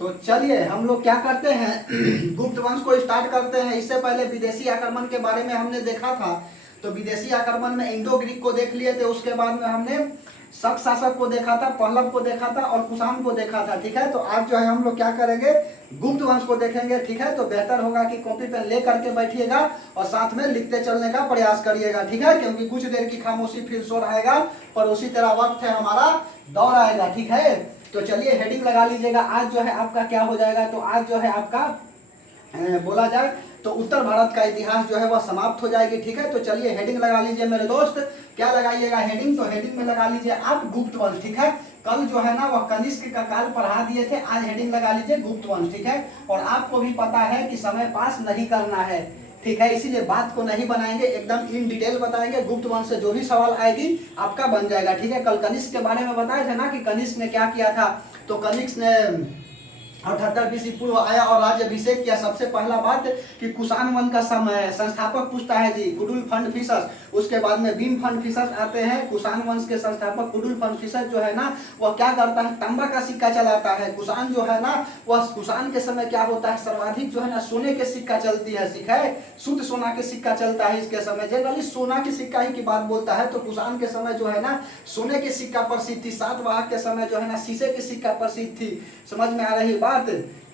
तो चलिए हम लोग क्या करते हैं गुप्त वंश को स्टार्ट करते हैं। इससे पहले विदेशी आक्रमण के बारे में हमने देखा था। तो विदेशी आक्रमण में इंडो ग्रीक को देख लिए थे, उसके बाद में हमने शक शासक को देखा था, पहलव को देखा था और कुषाण को देखा था। ठीक है, तो आज जो है हम लोग क्या करेंगे, गुप्त वंश को देखेंगे। ठीक है, तो बेहतर होगा कि कॉपी पेन ले करके बैठिएगा और साथ में लिखते चलने का प्रयास करिएगा। ठीक है, क्योंकि कुछ देर की खामोशी फिर शोर आएगा, पर उसी तरह वक्त है हमारा दौर आएगा। ठीक है, तो चलिए हेडिंग लगा लीजिएगा। आज जो है आपका क्या हो जाएगा, तो आज जो है आपका बोला जाए तो उत्तर भारत का इतिहास जो है वह समाप्त हो जाएगी। ठीक है, तो चलिए हेडिंग लगा लीजिए मेरे दोस्त। क्या लगाइएगा हेडिंग, तो हेडिंग में लगा लीजिए आप गुप्त वंश। ठीक है, कल जो है ना वह कनिष्क का काल पढ़ा दिए थे, आज हेडिंग लगा लीजिए गुप्त वंश। ठीक है, और आपको भी पता है कि समय पास नहीं करना है। ठीक है, इसीलिए बात को नहीं बनाएंगे, एकदम इन डिटेल बताएंगे। गुप्त वंश से जो भी सवाल आएगी आपका बन जाएगा। ठीक है, कल कनिष्क के बारे में बताए थे ना कि कनिष्क ने क्या किया था। तो कनिष्क ने 78 BC पूर्व आया और राज्याभिषेक किया। सबसे पहला बात कि कुषाण वंश का समय संस्थापक पूछता है जी, कुडुलफंड-फिशस। उसके बाद में भीमफंड-फिशस आते हैं। कुषाण वंश के संस्थापक कुडुलफंड-फिशस जो है ना वह क्या करता है, तांबा का सिक्का चलाता है। कुषाण जो है ना वह कुषाण के समय क्या होता है, सर्वाधिक जो है ना सोने के सिक्का चलती है। सिक्का है शुद्ध सोना के सिक्का चलता है इसके समय। जनरली सोना के सिक्का ही की बात बोलता है, तो कुषाण के समय जो है ना सोने के सिक्का प्रसिद्ध थी। सातवाहन के समय जो है ना शीशे के सिक्का प्रसिद्ध थी। समझ में आ रही बात।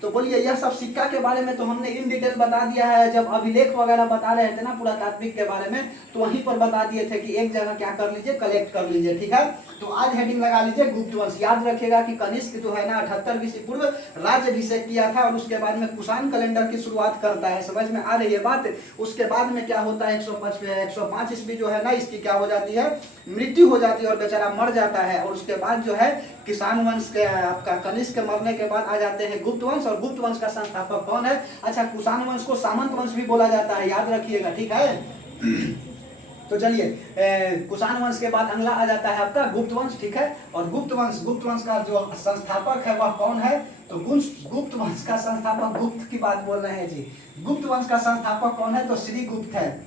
तो बोलिए यह सब सिक्का के बारे में तो हमने इन डिटेल बता दिया है। जब अभिलेख वगैरह बता रहे थे ना पुरातात्विक के बारे में, तो वहीं पर बता दिए थे कि एक जगह क्या कर लीजिए, कलेक्ट कर लीजिए। ठीक है, तो आज हेडिंग लगा लीजिए गुप्त वंश। याद रखिएगा कि कनिष्क जो है ना 78 BC पूर्व राज्याभिषेक किया था और उसके बाद में कुषाण कैलेंडर की शुरुआत करता है। समझ में आ रही है बात। उसके बाद में क्या होता है, 105 ईस्वी जो है ना इसकी क्या हो जाती है, मृत्यु हो जाती है और बेचारा मर जाता है। और उसके बाद जो है किसान वंश के आपका कनिष्क के मरने के बाद आ जाते हैं गुप्त वंश। और गुप्त वंश का संस्थापक कौन है, अच्छा कुषाण वंश को सामंत वंश भी बोला जाता है, याद रखिएगा। ठीक है, तो चलिए कुषाण वंश के बाद अगला आ जाता है आपका गुप्त वंश। ठीक है, और गुप्त वंश का जो संस्थापक है वह कौन है, तो गुप्त वंश का संस्थापक, गुप्त की बात बोल रहे हैं जी। गुप्त वंश का संस्थापक कौन है, तो श्रीगुप्त है।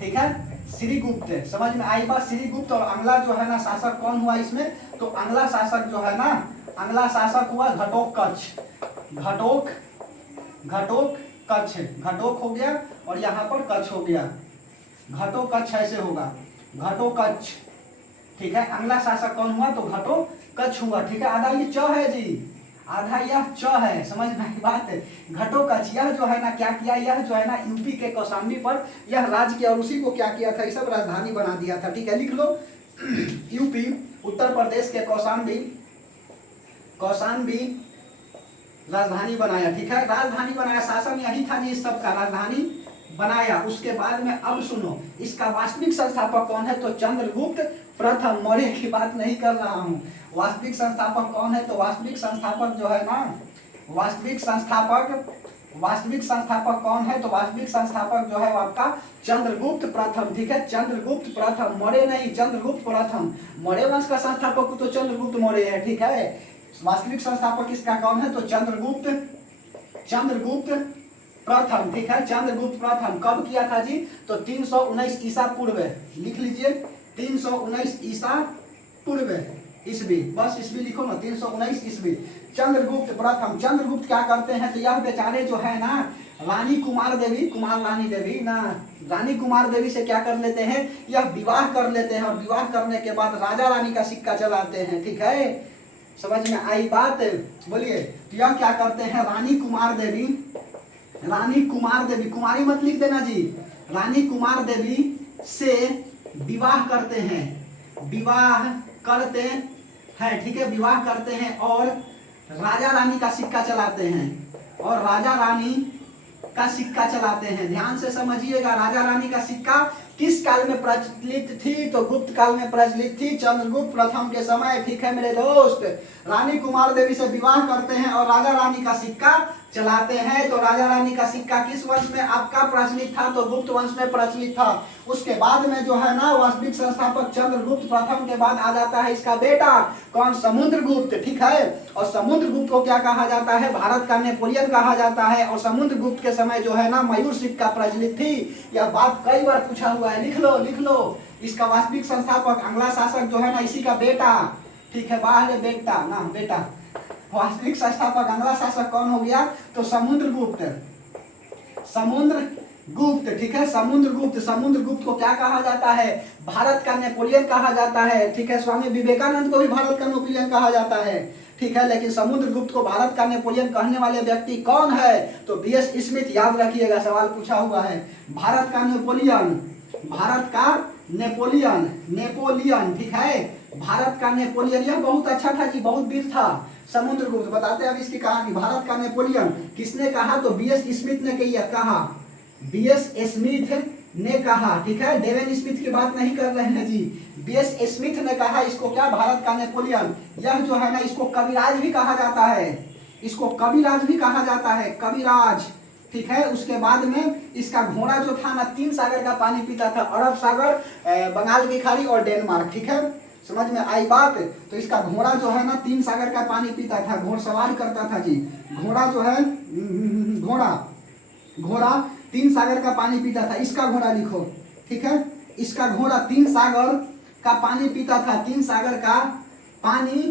ठीक है, श्रीगुप्त है। समझ में आई बात, श्रीगुप्त। और अगला जो है ना शासक कौन हुआ इसमें, तो अगला शासक जो है ना, अगला शासक हुआ घटोत्कच। घटोत्कच, घटोक हो गया और यहाँ पर कच्छ हो गया, घटोत्कच ऐसे होगा, घटोत्कच। ठीक है, अगला शासक कौन हुआ, तो घटोत्कच हुआ। ठीक है, आधा ये च है जी, आधा यह च है। समझ में आई बात है। घटोत्कच यह जो है ना क्या किया, यह जो है ना यूपी के कौशाम्बी पर यह राज किया और उसी को क्या किया था, ये सब राजधानी बना दिया था। ठीक है, लिख लो यूपी उत्तर प्रदेश के कौशाम्बी राजधानी बनाया। ठीक है, राजधानी बनाया, शासन यही था जी, इस सब का राजधानी बनाया। उसके बाद में अब सुनो, इसका वास्तविक संस्थापक कौन है, तो चंद्रगुप्त प्रथम। मौर्य की बात नहीं कर रहा हूँ। वास्तविक संस्थापक कौन है, तो वास्तविक संस्थापक जो है ना, वास्तविक संस्थापक कौन है, तो वास्तविक संस्थापक जो है वो आपका चंद्रगुप्त प्रथम। ठीक है, चंद्रगुप्त प्रथम, मौर्य नहीं, चंद्रगुप्त प्रथम। मौर्य वंश का संस्थापक तो चंद्रगुप्त मौर्य है। ठीक है, वास्तविक संस्थापक इसका कौन है, तो चंद्रगुप्त प्रथम। ठीक है, चंद्रगुप्त प्रथम कब किया था जी, तो 319 ईसा पूर्व। लिख लीजिए 319 ईसा पूर्व ईस्वी, बस ईस्वी लिखो ना, 319 ईस्वी। चंद्रगुप्त प्रथम। चंद्रगुप्त क्या करते हैं, तो यह बेचारे जो है ना रानी कुमार देवी से क्या कर लेते हैं, यह विवाह कर लेते हैं। और विवाह करने के बाद राजा रानी का सिक्का चलाते हैं। ठीक है, समझ में आई बात। बोलिए, तो यह क्या करते हैं, रानी कुमार देवी, कुमारी मत लिख देना जी, रानी कुमार देवी से विवाह करते हैं। ठीक है, विवाह करते हैं और राजा रानी का सिक्का चलाते हैं। ध्यान से समझिएगा, राजा रानी का सिक्का किस काल में प्रचलित थी, तो गुप्त काल में प्रचलित थी, चंद्रगुप्त प्रथम के समय। ठीक है मेरे दोस्त, रानी कुमार देवी से विवाह करते हैं और राजा रानी का सिक्का चलाते हैं। तो राजा रानी का सिक्का किस वंश में आपका प्रचलित था, तो गुप्त वंश में प्रचलित था। उसके बाद में जो है ना वास्तविक संस्थापक चंद्रगुप्त प्रथम के बाद आ जाता है इसका बेटा कौन, समुद्रगुप्त। ठीक है, और समुद्रगुप्त को क्या कहा जाता है, भारत का नेपोलियन कहा जाता है। और समुद्रगुप्त के समय जो है ना मयूर सिक्का प्रचलित थी। यह बात कई बार पूछा हुआ है, लिख लो। इसका वास्तविक संस्थापक अगला शासक जो है ना इसी का बेटा। ठीक है, बाहर बेटा ना बेटा वास्तविक संस्थापक अगला शासक कौन हो गया? तो समुद्रगुप्त। समुद्रगुप्त, ठीक है, समुद्रगुप्त। समुद्रगुप्त को क्या कहा जाता है? भारत का नेपोलियन कहा जाता है, ठीक है। स्वामी विवेकानंद को भी भारत का नेपोलियन कहा जाता है, ठीक है। लेकिन समुद्रगुप्त को भारत का नेपोलियन कहने वाले व्यक्ति कौन है? तो बीएस स्मिथ, याद रखिएगा, सवाल पूछा हुआ है। भारत का नेपोलियन, भारत का नेपोलियन, नेपोलियन, ठीक है, भारत का नेपोलियन। यह बहुत अच्छा था जी, बहुत वीर था समुद्रगुप्त। बताते हैं अब इसकी कहानी। भारत का नेपोलियन किसने कहा? तो बीएस स्मिथ ने कहा, बीएस स्मिथ ने कहा, ठीक है। डेवन स्मिथ की बात नहीं कर रहे हैं जी, बीएस स्मिथ ने कहा इसको क्या? भारत का नेपोलियन। यह जो है ना, इसको कविराज भी कहा जाता है, इसको कविराज भी कहा जाता है, कविराज, ठीक है। उसके बाद में इसका घोड़ा जो था ना, 3 सागर का पानी पीता था, अरब सागर, बंगाल की खाड़ी और डेनमार्क, ठीक है। समझ में आई बात? तो इसका घोड़ा जो है ना 3 सागर का पानी पीता था, घोड़सवारी करता था जी। घोड़ा जो है, घोड़ा 3 सागर का पानी पीता था। इसका घोड़ा लिखो, ठीक है। इसका घोड़ा 3 सागर का पानी पीता था, 3 सागर का पानी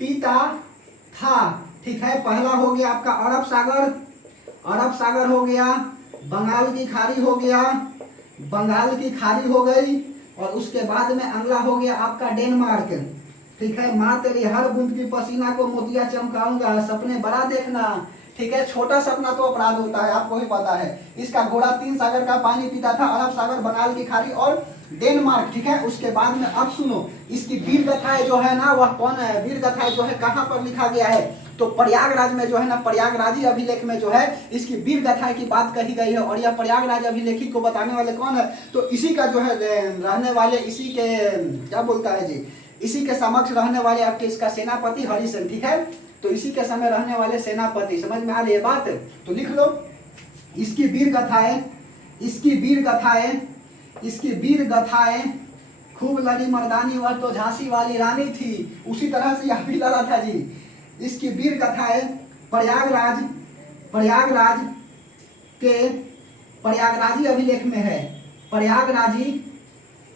पीता था, ठीक है। पहला हो गया आपका अरब सागर, अरब सागर हो गया, बंगाल की खाड़ी हो गया, बंगाल की खाड़ी हो गई, और उसके बाद में अगला हो गया आपका डेनमार्क, ठीक है। माँ तेरी हर बूंद की पसीना को मोतिया चमकाऊंगा, सपने बड़ा देखना, ठीक है। छोटा सपना तो अपराध होता है, आपको भी पता है। इसका घोड़ा 3 सागर का पानी पीता था, अरब सागर, बंगाल की खाड़ी और डेनमार्क, ठीक है। उसके बाद में अब सुनो, इसकी वीर गाथाएं जो है ना, वह कौन है? वीर गाथाएं जो है कहाँ पर लिखा गया है? तो प्रयागराज में जो है ना, प्रयागराजी अभिलेख में जो है इसकी वीर गाथाएं की बात कही गई है। और यह प्रयागराज अभिलेखी को बताने वाले कौन है? तो इसी का जो है रहने वाले, इसी के क्या बोलता है जी, इसी के समक्ष रहने वाले आपके इसका सेनापति हरिसेन, ठीक है। तो इसी के समय रहने वाले सेनापति, समझ में आ रही है बात? तो लिख लो इसकी वीर गाथाएं, इसकी वीर गाथाएं, इसकी वीर गाथाएं। खूब लड़ी मर्दानी, वह तो झांसी वाली रानी थी, उसी तरह से यह भी लड़ा था जी। इसकी वीर गाथाएं प्रयागराज, प्रयागराज के प्रयागराजी अभिलेख में है, प्रयागराजी,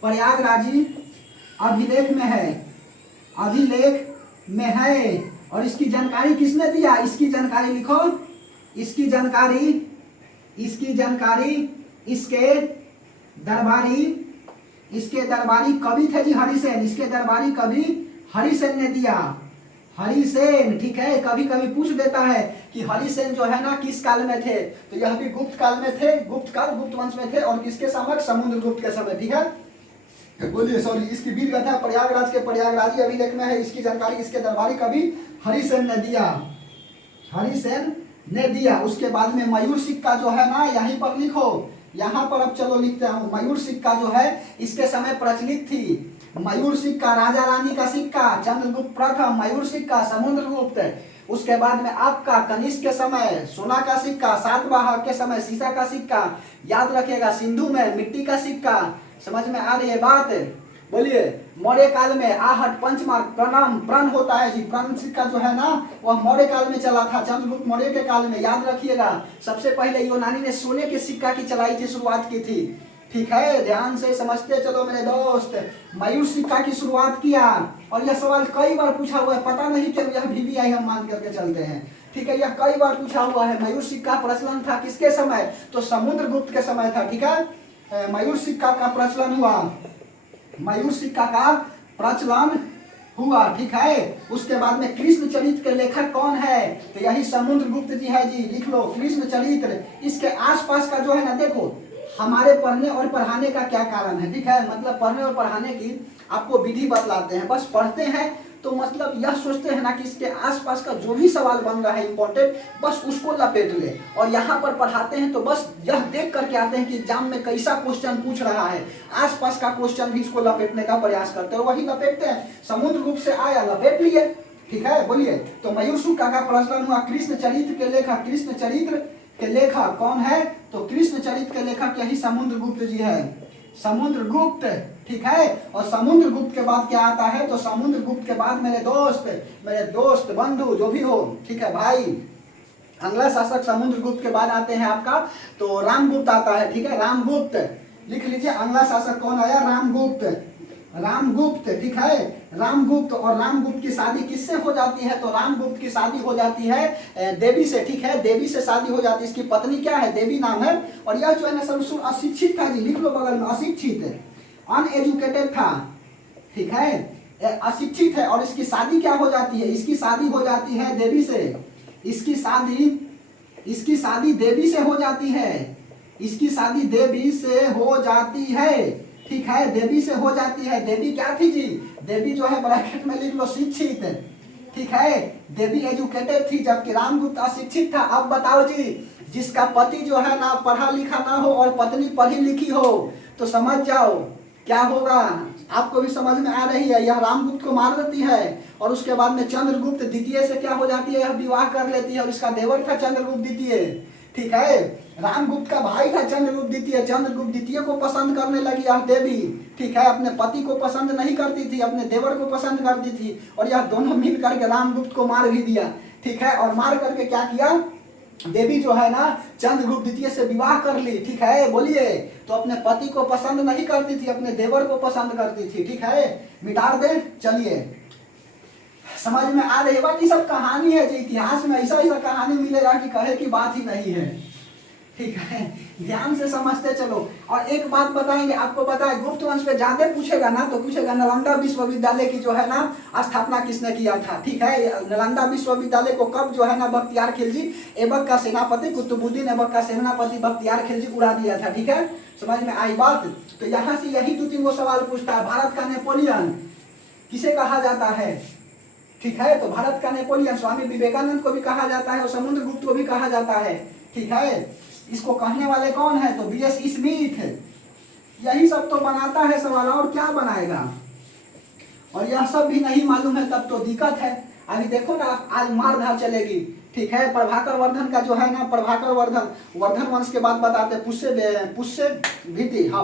प्रयागराजी अभिलेख में है, अभिलेख में है। और इसकी जानकारी किसने दिया? इसकी जानकारी लिखो, इसकी जानकारी, इसकी जानकारी इसके दरबारी, इसके दरबारी कवि थे जी हरिसेन, इसके दरबारी कवि हरिसेन ने दिया, हरिसेन, ठीक है। कभी कभी पूछ देता है कि हरिसेन जो है ना किस काल में थे? तो यह भी गुप्त काल में थे, गुप्त काल, गुप्त वंश में थे, और किसके समय? समुद्रगुप्त के समय, ठीक है। बोलिए, सॉरी। इसकी वीर गाथा प्रयागराज के प्रयागराजी अभिलेख में है, इसकी जानकारी इसके दरबारी कवि हरिसेन ने दिया, हरिसेन ने दिया। उसके बाद में मयूर सिक्का जो है ना, यहीं पर लिखो, यहाँ पर अब चलो लिखते हूँ। मयूर सिक्का जो है इसके समय प्रचलित थी, मयूर सिक्का, राजा रानी का सिक्का, चंद्रगुप्त प्रथम, मयूर सिक्का, समुद्रगुप्त। उसके बाद में आपका कनिष्क के समय सोना का सिक्का, सातवाहन के समय शीशा का सिक्का, याद रखिएगा, सिंधु में मिट्टी का सिक्का। समझ में आ रही है बात? बोलिए। मौर्य काल में आहट, पंचमार्क, प्रणाम, प्रण होता है जी, प्रण सिक्का जो है ना वह मौर्य काल में चला था, चंद्रगुप्त मौर्य के काल में, याद रखिएगा। सबसे पहले यूनानी ने सोने के सिक्का की चलाई थी, शुरुआत की थी, ठीक है। ध्यान से समझते चलो मेरे दोस्त। मयूर सिक्का की शुरुआत किया, और यह सवाल कई बार पूछा हुआ है, पता नहीं क्यों यह VVI हम मान करके चलते हैं, ठीक है। यह कई बार पूछा हुआ है। मयूर सिक्का प्रचलन था किसके समय? तो समुद्रगुप्त के समय था, ठीक है। मयूर सिक्का का प्रचलन हुआ, मयूर सिक्का का प्रचलन हुआ, ठीक है। उसके बाद में कृष्ण चरित्र के लेखक कौन है? तो यही समुद्रगुप्त जी है जी, लिख लो कृष्ण चरित्र। इसके आसपास का जो है ना, देखो हमारे पढ़ने और पढ़ाने का क्या कारण है, ठीक है। मतलब पढ़ने और पढ़ाने की आपको विधि बतलाते हैं, बस पढ़ते हैं तो मतलब यह सोचते हैं ना कि इसके आसपास का जो भी सवाल बन रहा है इंपॉर्टेंट, बस उसको लपेट ले। और यहाँ पर पढ़ाते हैं तो बस यह देख करके आते हैं कि एग्जाम में कैसा क्वेश्चन पूछ रहा है, आसपास का क्वेश्चन भी इसको लपेटने का प्रयास करते हैं, वही लपेटते हैं। समुद्रगुप्त से आया, लपेट लिए, ठीक है। बोलिए। तो मयूर सिक्का का प्रचलन हुआ। कृष्ण चरित्र के लेखक, कृष्ण चरित्र के लेखक कौन है? तो कृष्ण चरित्र के लेखक यही समुद्रगुप्त जी है, समुद्रगुप्त, ठीक है। और समुद्रगुप्त के बाद क्या आता है? तो समुद्रगुप्त के बाद मेरे दोस्त बंधु जो भी हो, ठीक है भाई, अगला शासक समुद्रगुप्त के बाद आते हैं आपका तो रामगुप्त आता है, ठीक है। रामगुप्त लिख लीजिए, अगला शासक कौन आया? रामगुप्त, रामगुप्त, ठीक है, रामगुप्त। और रामगुप्त की शादी किससे हो जाती है? तो रामगुप्त की शादी हो जाती है देवी से, ठीक है, देवी से शादी हो जाती है। इसकी पत्नी क्या है? देवी नाम है। और यह जो है ना सब अशिक्षित था जी, लिख लो बगल में, अशिक्षित, अनएजुकेटेड था, ठीक है, अशिक्षित है। और इसकी शादी क्या हो जाती है? इसकी शादी हो जाती है देवी से। इसकी शादी देवी से हो जाती है। इसकी शादी देवी से हो जाती है, ठीक है, देवी से हो जाती है। देवी क्या थी जी? देवी जो है ब्रैकेट में लिख लो शिक्षित, ठीक है, देवी एजुकेटेड थी, जबकि रामगुप्त अशिक्षित था। अब बताओ जी, जिसका पति जो है ना पढ़ा लिखा ना हो और पत्नी पढ़ी लिखी हो, तो समझ जाओ क्या होगा। आपको भी समझ में आ रही है। यह रामगुप्त को मार देती है और उसके बाद में चंद्रगुप्त द्वितीय से क्या हो जाती है? यह विवाह कर लेती है। और इसका देवर था चंद्रगुप्त द्वितीय, ठीक है, रामगुप्त का भाई था चंद्रगुप्त द्वितीय। चंद्रगुप्त द्वितीय को पसंद करने लगी यह देवी, ठीक है, अपने पति को पसंद नहीं करती थी, अपने देवर को पसंद करती थी। और यह दोनों मिल करके रामगुप्त को मार भी दिया, ठीक है। और मार करके क्या किया? देवी जो है ना चंद्रगुप्त द्वितीय से विवाह कर ली, ठीक है, बोलिए। तो अपने पति को पसंद नहीं करती थी, अपने देवर को पसंद करती थी, ठीक है, मिटा दे। चलिए, समझ में आ रही है बात? ये सब कहानी है जी, इतिहास में ऐसा ऐसा कहानी मिलेगा कि कहे की बात ही नहीं है, ठीक है, ध्यान से समझते चलो। और एक बात बताएंगे आपको, पता है गुप्त वंश पे ज्यादा पूछेगा ना तो पूछेगा नालंदा विश्वविद्यालय की जो है ना स्थापना किसने किया था, ठीक है। नालंदा विश्वविद्यालय को कब जो है ना बख्तियार खिलजी, ऐबक का सेनापति कुतुबुद्दीन ऐबक का सेनापति बख्तियार खिलजी उड़ा दिया था, ठीक है, समझ में आई बात? तो यहाँ से यही 2-3 गो सवाल पूछता है। भारत का नेपोलियन किसे कहा जाता है, ठीक है, तो भारत का नेपोलियन स्वामी विवेकानंद को भी कहा जाता है और समुद्रगुप्त को भी कहा जाता है, ठीक है। इसको कहने वाले कौन है? तो बीएस स्मिथ। यही सब तो बनाता है सवाल, और क्या बनाएगा? और यह सब भी नहीं मालूम है तब तो दिक्कत है। अभी देखो ना, आज मारधार चलेगी, ठीक है। प्रभाकर वर्धन का जो है ना, प्रभाकर वर्धन वंश के बाद बताते हैं। पुष्य भीति, हाँ,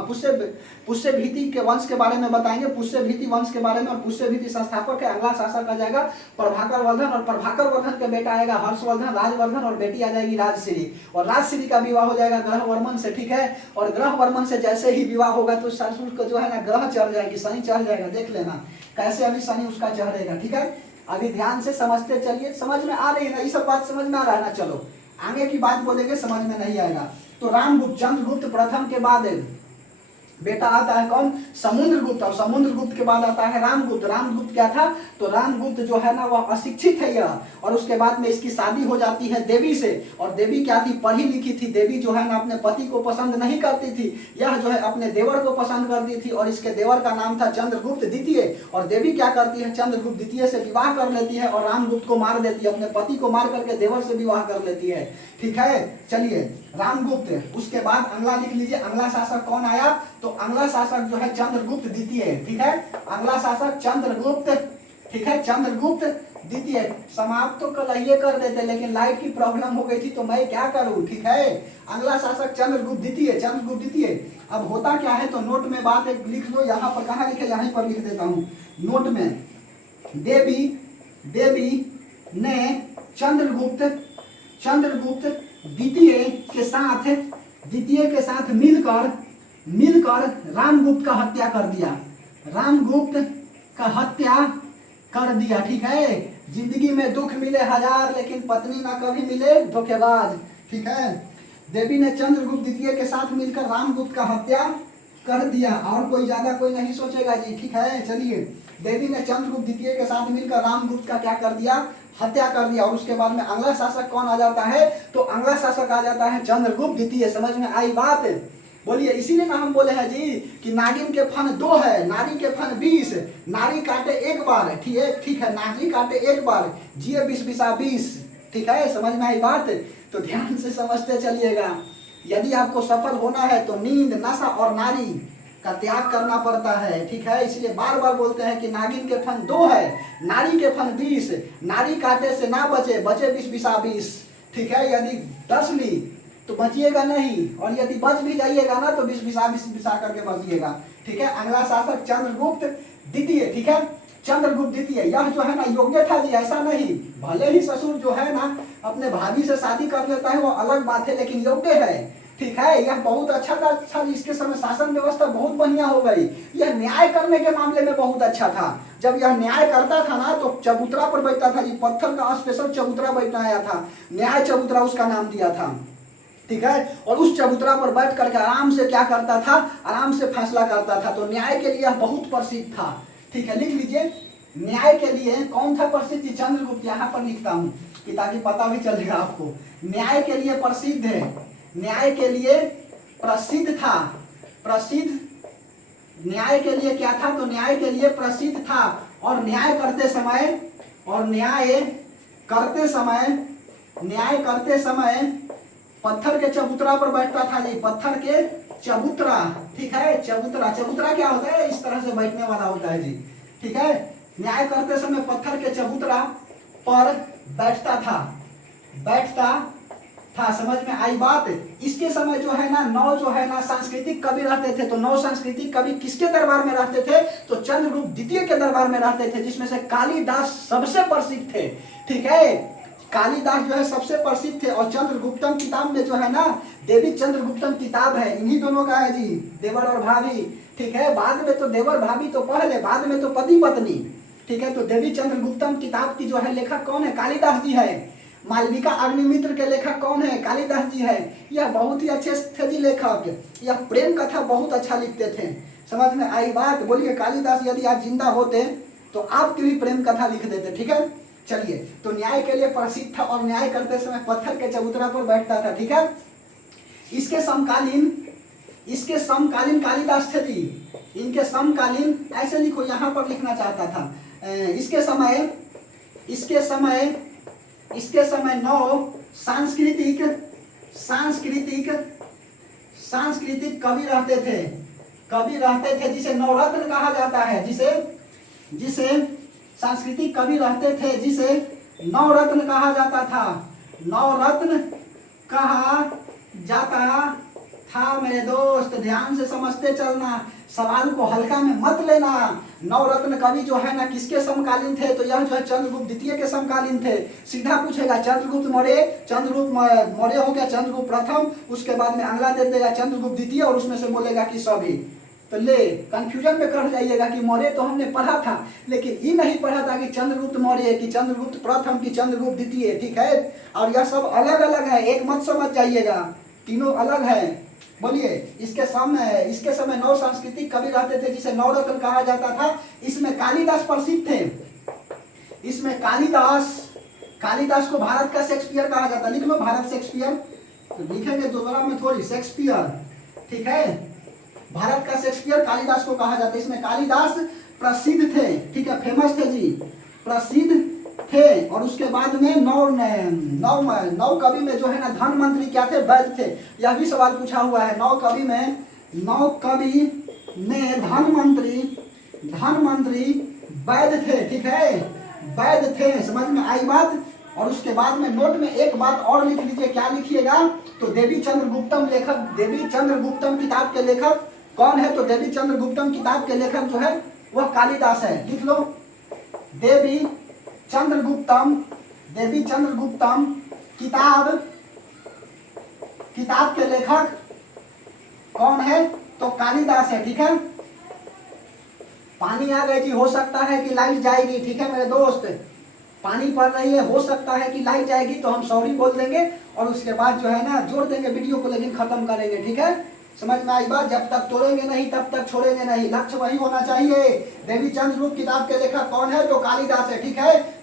पुष्य भीति के वंश के बारे में बताएंगे, पुष्य भीति वंश के बारे में। और पुष्य भीति संस्थापक है, अगला शासक आ जाएगा प्रभाकर वर्धन। और प्रभाकर वर्धन के बेटा आएगा हर्षवर्धन, राजवर्धन, और बेटी आ जाएगी राजश्री। और राजश्री का विवाह हो जाएगा ग्रहवर्मन से, ठीक है। और ग्रहवर्मन से जैसे ही विवाह होगा तो सरसुर को जो है ना ग्रह चढ़ जाएगी, शनि चढ़ जाएगा। देख लेना कैसे अभी शनि उसका चढ़ेगा, ठीक है। अभी ध्यान से समझते चलिए, समझ में आ रही है ना? ये सब बात समझ में आ रहा है ना? चलो आगे की बात बोलेंगे, समझ में नहीं आएगा। तो रामगुप्त, चंद्रगुप्त प्रथम के बाद बेटा आता है कौन? समुद्रगुप्त। और समुद्रगुप्त के बाद आता है रामगुप्त। रामगुप्त क्या था? तो रामगुप्त जो है ना वह अशिक्षित है यह। और उसके बाद में इसकी शादी हो जाती है देवी से। और देवी क्या थी? पढ़ी लिखी थी। देवी जो है ना अपने पति को पसंद नहीं करती थी, यह जो है अपने देवर को पसंद करती थी। और इसके देवर का नाम था चंद्रगुप्त द्वितीय। और देवी क्या करती है? चंद्रगुप्त द्वितीय से विवाह कर लेती है और रामगुप्त को मार देती है, अपने पति को मार करके देवर से विवाह कर लेती है, ठीक है। चलिए, रामगुप्त। उसके बाद अगला लिख लीजिए, अगला शासक कौन आया? तो अगला शासक जो है चंद्रगुप्त द्वितीय, ठीक है। अगला शासक चंद्रगुप्त, ठीक है, चंद्रगुप्त द्वितीय। समाप्त तो कल ये कर देते, लेकिन लाइट की प्रॉब्लम हो गई थी तो मैं क्या करूं, ठीक है। अगला शासक चंद्रगुप्त द्वितीय, चंद्रगुप्त द्वितीय। अब होता क्या है, तो नोट में बात एक लिख लो, यहाँ पर कहाँ लिखे? यहीं पर लिख देता हूँ नोट में। देवी ने चंद्रगुप्त द्वितीय के साथ मिलकर रामगुप्त का हत्या कर दिया। रामगुप्त का हत्या कर दिया, ठीक है। जिंदगी में दुख मिले हजार, लेकिन पत्नी ना कभी मिले धोखेबाज, ठीक है। देवी ने चंद्रगुप्त द्वितीय के साथ मिलकर रामगुप्त का हत्या कर दिया। और कोई ज्यादा कोई नहीं सोचेगा जी, ठीक है। चलिए, देवी ने चंद्रगुप्त द्वितीय के साथ मिलकर रामगुप्त का क्या कर दिया? हत्या कर दिया। और उसके बाद में अगला शासक कौन आ जाता है? तो अगला शासक आ जाता है चंद्रगुप्त द्वितीय। समझ में आई बात? बोलिए, इसीलिए ना हम बोले हैं जी कि नागिन के फन 2 है, नारी के फन 20। नारी काटे एक बार, ठीक है, नारी काटे एक बार, जिए 20 ठीक है। समझ में आई बात? तो ध्यान से समझते चलिएगा। यदि आपको सफल होना है तो नींद, नशा और नारी का त्याग करना पड़ता है, ठीक है। इसलिए बार बार बोलते हैं कि नागिन के फन 2 है, नारी के फन 20। नारी काटे से ना बचे 20, ठीक है। यदि 10 ली तो बचिएगा नहीं, और यदि बच भी जाइएगा ना तो 20 करके बचिएगा, ठीक है। अगला शासक चंद्रगुप्त द्वितीय, ठीक है, चंद्रगुप्त द्वितीय। यह जो है ना योग्य था जी, ऐसा नहीं, भले ही ससुर जो है ना अपने भाभी से शादी कर लेता है वो अलग बात है, लेकिन योग्य है, ठीक है, यह बहुत अच्छा था। इसके समय शासन व्यवस्था बहुत बढ़िया हो गई। यह न्याय करने के मामले में बहुत अच्छा था। जब यह न्याय करता था ना तो चबूतरा पर बैठता था। ये पत्थर का स्पेशल चबूतरा बैठाया था, न्याय चबूतरा उसका नाम दिया था। ठीक है, और उस चबूतरा पर बैठ करके आराम से क्या करता था, आराम से फैसला करता था। तो न्याय के लिए यह बहुत प्रसिद्ध था। ठीक है, लिख लीजिए, न्याय के लिए कौन था प्रसिद्ध? चंद्रगुप्त। यहाँ पर लिखता हूँ कि ताकि पता भी चलेगा आपको। न्याय के लिए प्रसिद्ध है, न्याय के लिए प्रसिद्ध था। प्रसिद्ध न्याय के लिए क्या था? तो न्याय के लिए प्रसिद्ध था। और न्याय करते समय, और न्याय करते समय पत्थर के चबूतरा पर बैठता था जी, पत्थर के चबूतरा। ठीक है, चबूतरा, चबूतरा क्या होता है? इस तरह से बैठने वाला होता है जी। ठीक है, न्याय करते समय पत्थर के चबूतरा पर बैठता था। समझ में आई बात? इसके समय जो है ना, 9 जो है ना सांस्कृतिक कवि रहते थे। तो 9 सांस्कृतिक कवि किसके दरबार में रहते थे? तो चंद्रगुप्त द्वितीय के दरबार में रहते थे, जिसमें से कालिदास सबसे प्रसिद्ध थे। ठीक है, कालिदास जो है सबसे प्रसिद्ध थे। और चंद्रगुप्तम किताब में जो है ना, देवी चंद्रगुप्तम किताब है, इन्हीं दोनों का है जी, देवर और भाभी। ठीक है, बाद में तो देवर भाभी तो पहले, बाद में तो पति पत्नी। ठीक है, तो देवी चंद्रगुप्तम किताब की जो है लेखक कौन है? कालिदास जी है। मालविका अग्निमित्र के लेखक कौन है? कालिदास जी है। यह बहुत ही अच्छे थे जी लेखक। यह प्रेम कथा बहुत अच्छा लिखते थे। समझ में आई बात? बोलिए, कालिदास यदि आज जिंदा होते तो आपकी भी प्रेम कथा लिख देते। ठीक है, चलिए, तो न्याय के लिए प्रसिद्ध था और न्याय करते समय पत्थर के चबूतरा पर बैठता था। ठीक है, इसके समकालीन कालिदास थे जी। इनके समकालीन, ऐसे लिखो, यहाँ पर लिखना चाहता था। इसके समय 9 सांस्कृतिक कवि रहते थे, जिसे नवरत्न कहा जाता है। जिसे सांस्कृतिक कवि रहते थे, जिसे नवरत्न कहा जाता था। नवरत्न कहा जाता था मेरे दोस्त, ध्यान से समझते चलना, सवाल को हल्का में मत लेना। नवरत्न कवि जो है ना किसके समकालीन थे? तो यह जो है चंद्रगुप्त द्वितीय के समकालीन थे। सीधा पूछेगा चंद्रगुप्त मौर्य हो गया, चंद्रगुप्त प्रथम, उसके बाद में अगला दे देगा चंद्रगुप्त द्वितीय, और उसमें से बोलेगा कि सभी। तो ले, कंफ्यूजन में कर जाइएगा कि मौर्य तो हमने पढ़ा था, लेकिन ये नहीं पढ़ा था कि चंद्रगुप्त मौर्य, कि चंद्रगुप्त प्रथम, कि चंद्रगुप्त द्वितीय। ठीक है, और यह सब अलग अलग है, एक मत समझ जाइएगा, तीनों अलग है। बोलिए, इसके समय 9 सांस्कृतिक कवि रहते थे, जिसे नवरत्न कहा जाता था। इसमें कालिदास प्रसिद्ध थे। इसमें कालिदास को भारत का शेक्सपियर कहा जाता है। लिख लो, भारत शेक्सपियर। तो लिखेंगे दोबारा में थोड़ी, शेक्सपियर। ठीक है, भारत का शेक्सपियर कालिदास को कहा जाता है। इसमें कालिदास प्रसिद्ध थे। ठीक है, फेमस थे जी, प्रसिद्ध थे। और उसके बाद में नौ कवि में जो है ना धनमंत्री क्या थे? वैद्य थे। यह भी सवाल पूछा हुआ है। 9 कवि में धनमंत्री वैद्य थे। ठीक है, वैद्य थे। समझ में आई बात? और उसके बाद में नोट में एक बात और लिख लीजिए। क्या लिखिएगा? तो देवी चंद्रगुप्तम किताब के लेखक कौन है? तो देवी चंद्रगुप्तम किताब के लेखक जो है वह कालिदास है। लिख लो, देवी चंद्रगुप्तम किताब के लेखक कौन है? तो कालिदास है। ठीक है, पानी आ गई जी, हो सकता है कि लाइट जाएगी। ठीक है मेरे दोस्त, पानी पड़ रही है, हो सकता है कि लाइट जाएगी, तो हम सॉरी बोल देंगे और उसके बाद जो है ना जोड़ देंगे वीडियो को, लेकिन खत्म करेंगे। ठीक है, समझ में आई बात? जब तक तोड़ेंगे नहीं तब तक छोड़ेंगे नहीं, लक्ष्य वही होना चाहिए। देवी चंद्रगुप्त किताब के लेखक कौन है? तो कालिदास है। ठीक है,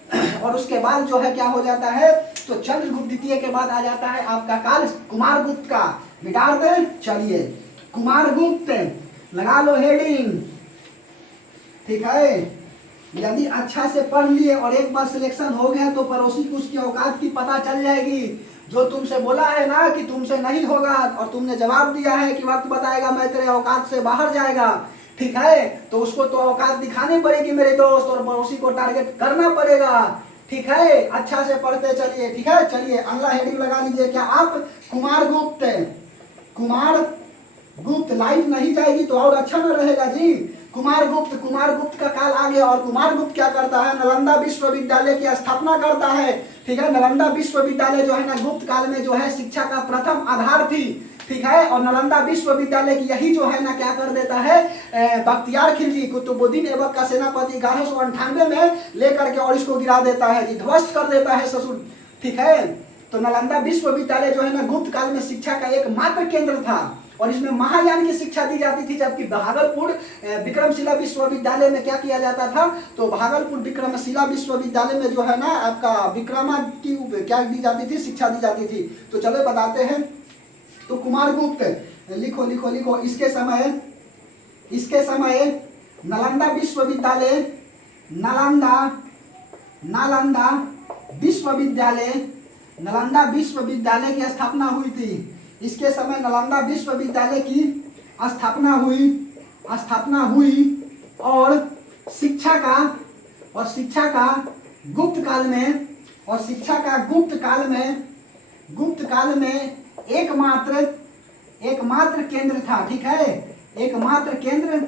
और उसके बाद जो है क्या हो जाता है? तो चंद्रगुप्त द्वितीय के बाद आ जाता है आपका काल कुमारगुप्त का। मिटा दे, चलिए, कुमारगुप्त लगा लो हेडिंग। ठीक है, यदि अच्छा से पढ़ लिए और एक बार सिलेक्शन हो गया तो पड़ोसी को उसकी औकात की पता चल जाएगी। जो तुमसे बोला है ना कि तुमसे नहीं होगा और तुमने जवाब दिया है कि वक्त बताएगा मैं तेरे औकात से बाहर जाएगा, ठीक है, तो उसको तो औकात दिखानी पड़ेगी मेरे दोस्त, और पड़ोसी को टारगेट करना पड़ेगा। ठीक है, अच्छा से पढ़ते चलिए। ठीक है, चलिए अगला हेडिंग लगा लीजिए। क्या आप? कुमारगुप्त लाइट नहीं जाएगी तो और अच्छा ना रहेगा जी। कुमारगुप्त का काल आ गया और कुमारगुप्त क्या करता है, नालंदा विश्वविद्यालय की स्थापना करता है। ठीक है, नालंदा विश्वविद्यालय जो है ना गुप्त काल में जो है शिक्षा का प्रथम आधार थी। ठीक है, और नालंदा विश्वविद्यालय की यही जो है ना क्या कर देता है, बख्तियार खिलजी कुतुबुद्दीन ऐबक का सेनापति 1198 में लेकर के और इसको गिरा देता है जी, ध्वस्त कर देता है ससुर। ठीक है, तो नालंदा विश्वविद्यालय जो है ना गुप्त काल में शिक्षा का एकमात्र केंद्र था और इसमें महायान की शिक्षा दी जाती थी। जबकि भागलपुर विक्रमशिला विश्वविद्यालय में क्या किया जाता था, तो भागलपुर विक्रमशिला विश्वविद्यालय में जो है ना आपका विक्रमा की क्या दी जाती थी, शिक्षा दी जाती थी। तो चलो बताते हैं। तो कुमारगुप्त लिखो लिखो लिखो, इसके समय नालंदा विश्वविद्यालय की स्थापना हुई थी। इसके समय नालंदा विश्वविद्यालय की स्थापना हुई और शिक्षा का गुप्त काल में एकमात्र केंद्र था। ठीक है, एकमात्र केंद्र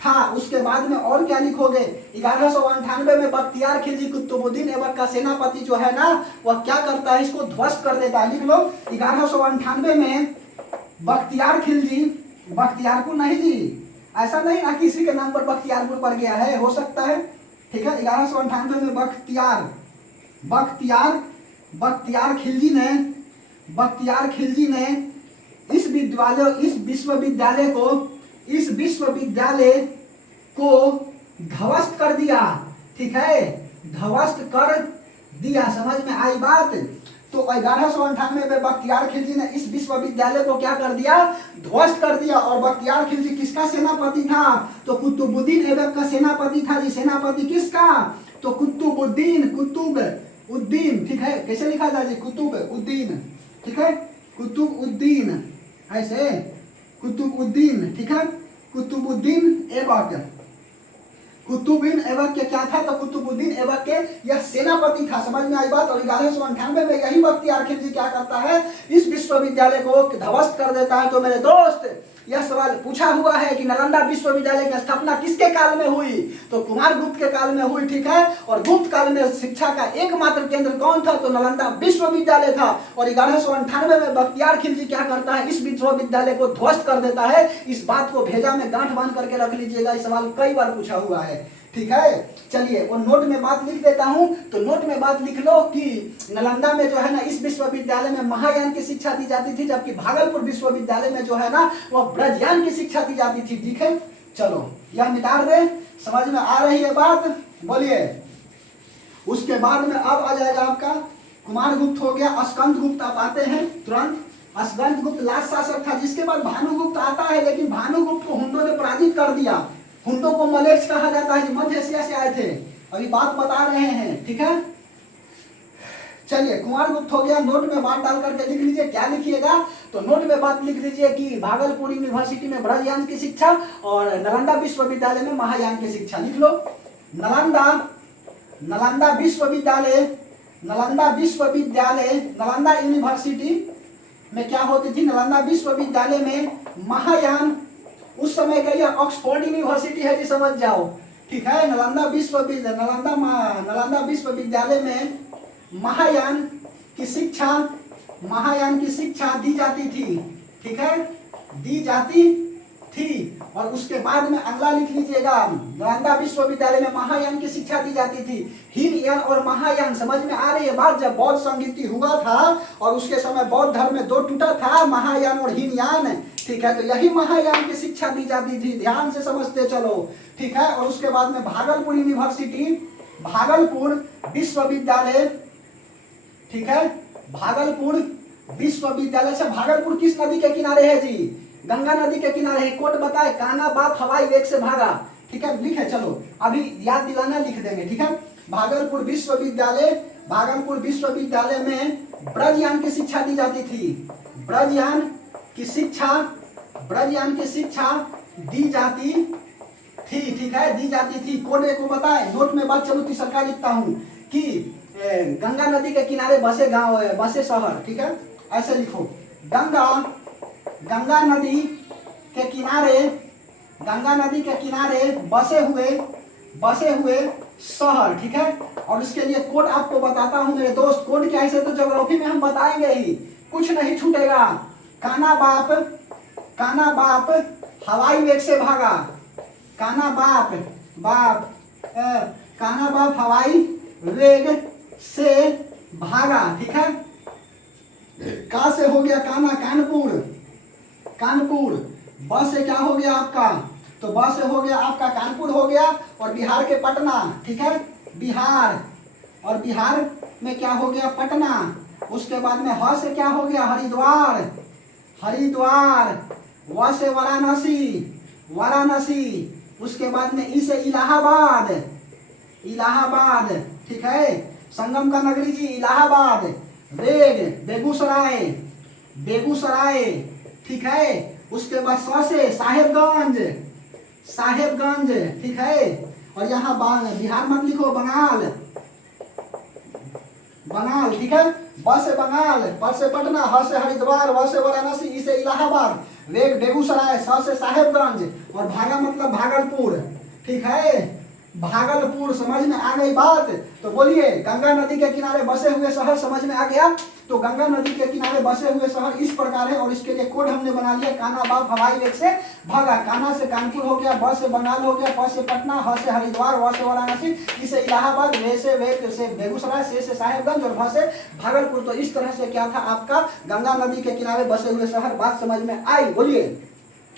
था। उसके बाद में और क्या लिखोगे, 1198 में बख्तियार खिलजी कुतुबुद्दीन ऐबक का सेनापति जो है ना वह क्या करता है, इसको ध्वस्त कर देता है। लिख लो 1198 में बख्तियारपुर नहीं जी, ऐसा नहीं ना किसी के नाम पर बख्तियारपुर पड़ गया है, हो सकता है। ठीक है, 1198 में बख्तियार खिलजी ने इस विश्वविद्यालय को ध्वस्त कर दिया। ठीक है, ध्वस्त कर दिया, समझ में आई बात। तो 1198 में बख्तियार खिलजी ने इस विश्वविद्यालय को क्या कर दिया, ध्वस्त कर दिया। और बख्तियार खिलजी किसका सेनापति था, तो कुतुबुद्दीन ऐबक का सेनापति था जी। सेनापति किसका, तो कुतुबुद्दीन। ठीक है, कैसे लिखा जाए जी, कुतुबुद्दीन। ठीक है, कुतुबुद्दीन, ऐसे कुतुबुद्दीन। ठीक है, कुतुबुद्दीन ऐबक के क्या था, तो कुतुबुद्दीन ऐबक के यह सेनापति था। समझ में आई बात। और 1198 में यही बख्तियार खिलजी क्या करता है, इस विश्वविद्यालय को ध्वस्त कर देता है। तो मेरे दोस्त यह सवाल पूछा हुआ है कि नालंदा विश्वविद्यालय की स्थापना किसके काल में हुई, तो कुमारगुप्त के काल में हुई। ठीक है, और गुप्त काल में शिक्षा का एकमात्र केंद्र कौन था, तो नालंदा विश्वविद्यालय था। और 1198 में बख्तियार खिलजी क्या करता है, इस विश्वविद्यालय को ध्वस्त कर देता है। इस बात को भेजा में गांठ बांध करके रख लीजिएगा, इस सवाल कई बार पूछा हुआ है। ठीक है, चलिए वो नोट में बात लिख देता हूं। तो नोट में बात लिख लो कि नालंदा में जो है ना इस विश्वविद्यालय में महायान की शिक्षा दी जाती थी, जबकि भागलपुर विश्वविद्यालय में जो है ना वह ब्रजयान की शिक्षा दी जाती थी। ठीक है, चलो यह मिटा दे, समझ में आ रही है बात, बोलिए। उसके बाद में अब आ जाएगा आपका कुमारगुप्त हो गया, स्कंदगुप्त आप आते हैं तुरंत। स्कंदगुप्त लास्ट शासक था, जिसके बाद भानुगुप्त आता है, लेकिन भानुगुप्त को हुंडों ने पराजित कर दिया। हुंडों को मलेक्स कहा जाता है, मध्य एशिया से आए थे, अभी बात बता रहे हैं। ठीक है, चलिए कुमारगुप्त हो गया। नोट में बात डाल करके लिख लीजिए, क्या लिखिएगा, तो नोट में बात लिख लीजिए कि भागलपुर यूनिवर्सिटी में ब्रजयान की शिक्षा और नालंदा विश्वविद्यालय में महायान की शिक्षा। लिख लो नालंदा यूनिवर्सिटी में क्या होती थी, नालंदा विश्वविद्यालय में महायान, उस समय का यह ऑक्सफोर्ड यूनिवर्सिटी है जी, समझ जाओ। ठीक है, नालंदा विश्वविद्यालय में महायान की शिक्षा दी जाती थी। ठीक है, दी जाती थी। और उसके बाद में अगला लिख लीजिएगा, नालंदा विश्वविद्यालय में महायान की शिक्षा दी जाती थी। हीनयान और महायान, समझ में आ रही है बात। जब बौद्ध संगीति हुआ था और उसके समय बौद्ध धर्म में दो टूटा था, महायान और हीनयान। ठीक है, तो यही महायान की शिक्षा दी जाती थी, ध्यान से समझते चलो। ठीक है, और उसके बाद में भागलपुर यूनिवर्सिटी, भागलपुर विश्वविद्यालय। ठीक है, भागलपुर विश्वविद्यालय से, भागलपुर किस नदी के किनारे है जी, गंगा नदी के किनारे है। कोट बताए, काना बाप हवाई वेग से भागा। ठीक है, लिखे चलो, अभी याद दिलाना, लिख देंगे। ठीक है, भागलपुर विश्वविद्यालय में ब्रजयान की शिक्षा दी जाती थी। ब्रजयान की शिक्षा दी जाती थी। ठीक है, दी जाती थी। कोड को बताए, नोट में बात चलो तीसरा लिखता हूँ कि गंगा नदी के किनारे बसे गांव है, बसे शहर। ठीक है, ऐसे लिखो, गंगा नदी के किनारे गंगा नदी के किनारे बसे हुए शहर, ठीक है। और इसके लिए कोड आपको बताता हूं मेरे दोस्त। कोड क्या है इसे तो ज्योग्राफी में हम बताएंगे ही, कुछ नहीं छूटेगा। काना बाप हवाई वेग से भागा। काना बाप हवाई वेग से भागा, ठीक है। का से हो गया काना, कानपुर। ब से क्या हो गया आपका, तो ब से हो गया आपका कानपुर हो गया, और बिहार के पटना, ठीक है, बिहार। और बिहार में क्या हो गया, पटना। उसके बाद में ह से क्या हो गया, हरिद्वार। व से वाराणसी। उसके बाद में ई से इलाहाबाद, ठीक है, संगम का नगरी जी इलाहाबाद। वेग बेगूसराय, ठीक है। उसके बाद स से साहेबगंज, ठीक है। और यहाँ बिहार मत लिखो, बंगाल, ठीक है। ब से बंगाल, प से पटना, ह से हरिद्वार, व से वाराणसी, ई से इलाहाबाद, वेग बेगूसराय, स से साहेबगंज, और भागा मतलब भागलपुर, ठीक है। भागलपुर, समझ में आ गई बात। तो बोलिए, गंगा नदी के किनारे बसे हुए शहर समझ में आ गया। तो गंगा नदी के किनारे बसे हुए शहर इस प्रकार है, और इसके लिए कोड हमने बना लिया। काना बाप हवाई वेग से भागा। काना से कानपुर हो गया, ब से बंगाल हो गया, प से पटना, ह से हरिद्वार, व से वाराणसी, ई से इलाहाबाद, वे से वेग से बेगूसराय, से साहेबगंज, और भ से भागलपुर। तो इस तरह से क्या था आपका गंगा नदी के किनारे बसे हुए शहर। बात समझ में आई, बोलिए,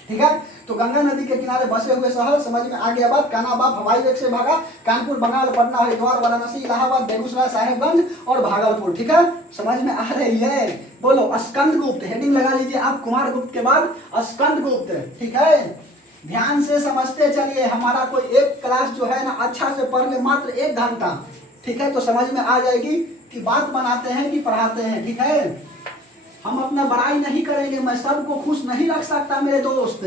ठीक है। तो गंगा नदी के किनारे बसे हुए शहर समझ में आ गया बात। काना बाप हवाई वेग से भागा। कानपुर, बंगाल, पटना, हरिद्वार, वाराणसी, इलाहाबाद, बेगूसराय, साहेबगंज और भागलपुर, ठीक है। समझ में आ रही है, बोलो। स्कंदगुप्त, हेडिंग लगा लीजिए आप, कुमारगुप्त के बाद स्कंदगुप्त, ठीक है। ध्यान से समझते चलिए। हमारा कोई एक क्लास जो है ना अच्छा से पढ़ ले, मात्र 1 घंटा, ठीक है, तो समझ में आ जाएगी कि बात बनाते हैं कि पढ़ाते हैं, ठीक है। हम अपना बड़ाई नहीं करेंगे, मैं सबको खुश नहीं रख सकता मेरे दोस्त,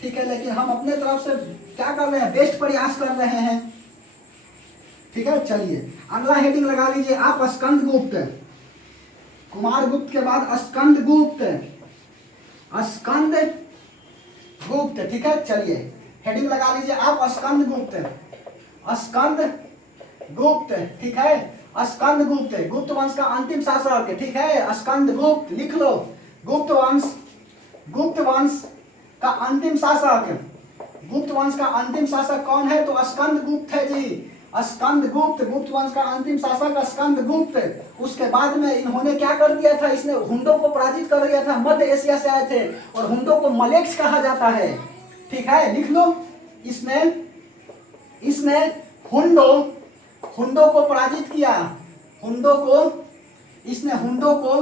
ठीक है, लेकिन हम अपने तरफ से क्या कर रहे हैं, बेस्ट प्रयास कर रहे हैं, ठीक है। चलिए अगला हेडिंग लगा लीजिए आप, स्कंदगुप्त। कुमारगुप्त के बाद स्कंदगुप्त, ठीक है। चलिए हेडिंग लगा लीजिए आप, स्कंदगुप्त, ठीक है। स्कंदगुप्त, गुप्त वंश का अंतिम शासक, ठीक है। स्कंदगुप्त लिख लो। गुप्त वंश का अंतिम शासक कौन है, तो स्कंदगुप्त है जी। स्कंदगुप्त, गुप्त वंश का अंतिम शासक स्कंदगुप्त। उसके बाद में इन्होंने क्या कर दिया था, इसने हुंडों को पराजित कर दिया था। मध्य एशिया से आए थे, और हुंडों को मलेक्स कहा जाता है, ठीक है, लिख लो। इसने हुंडों को पराजित किया। इसने हुंडों को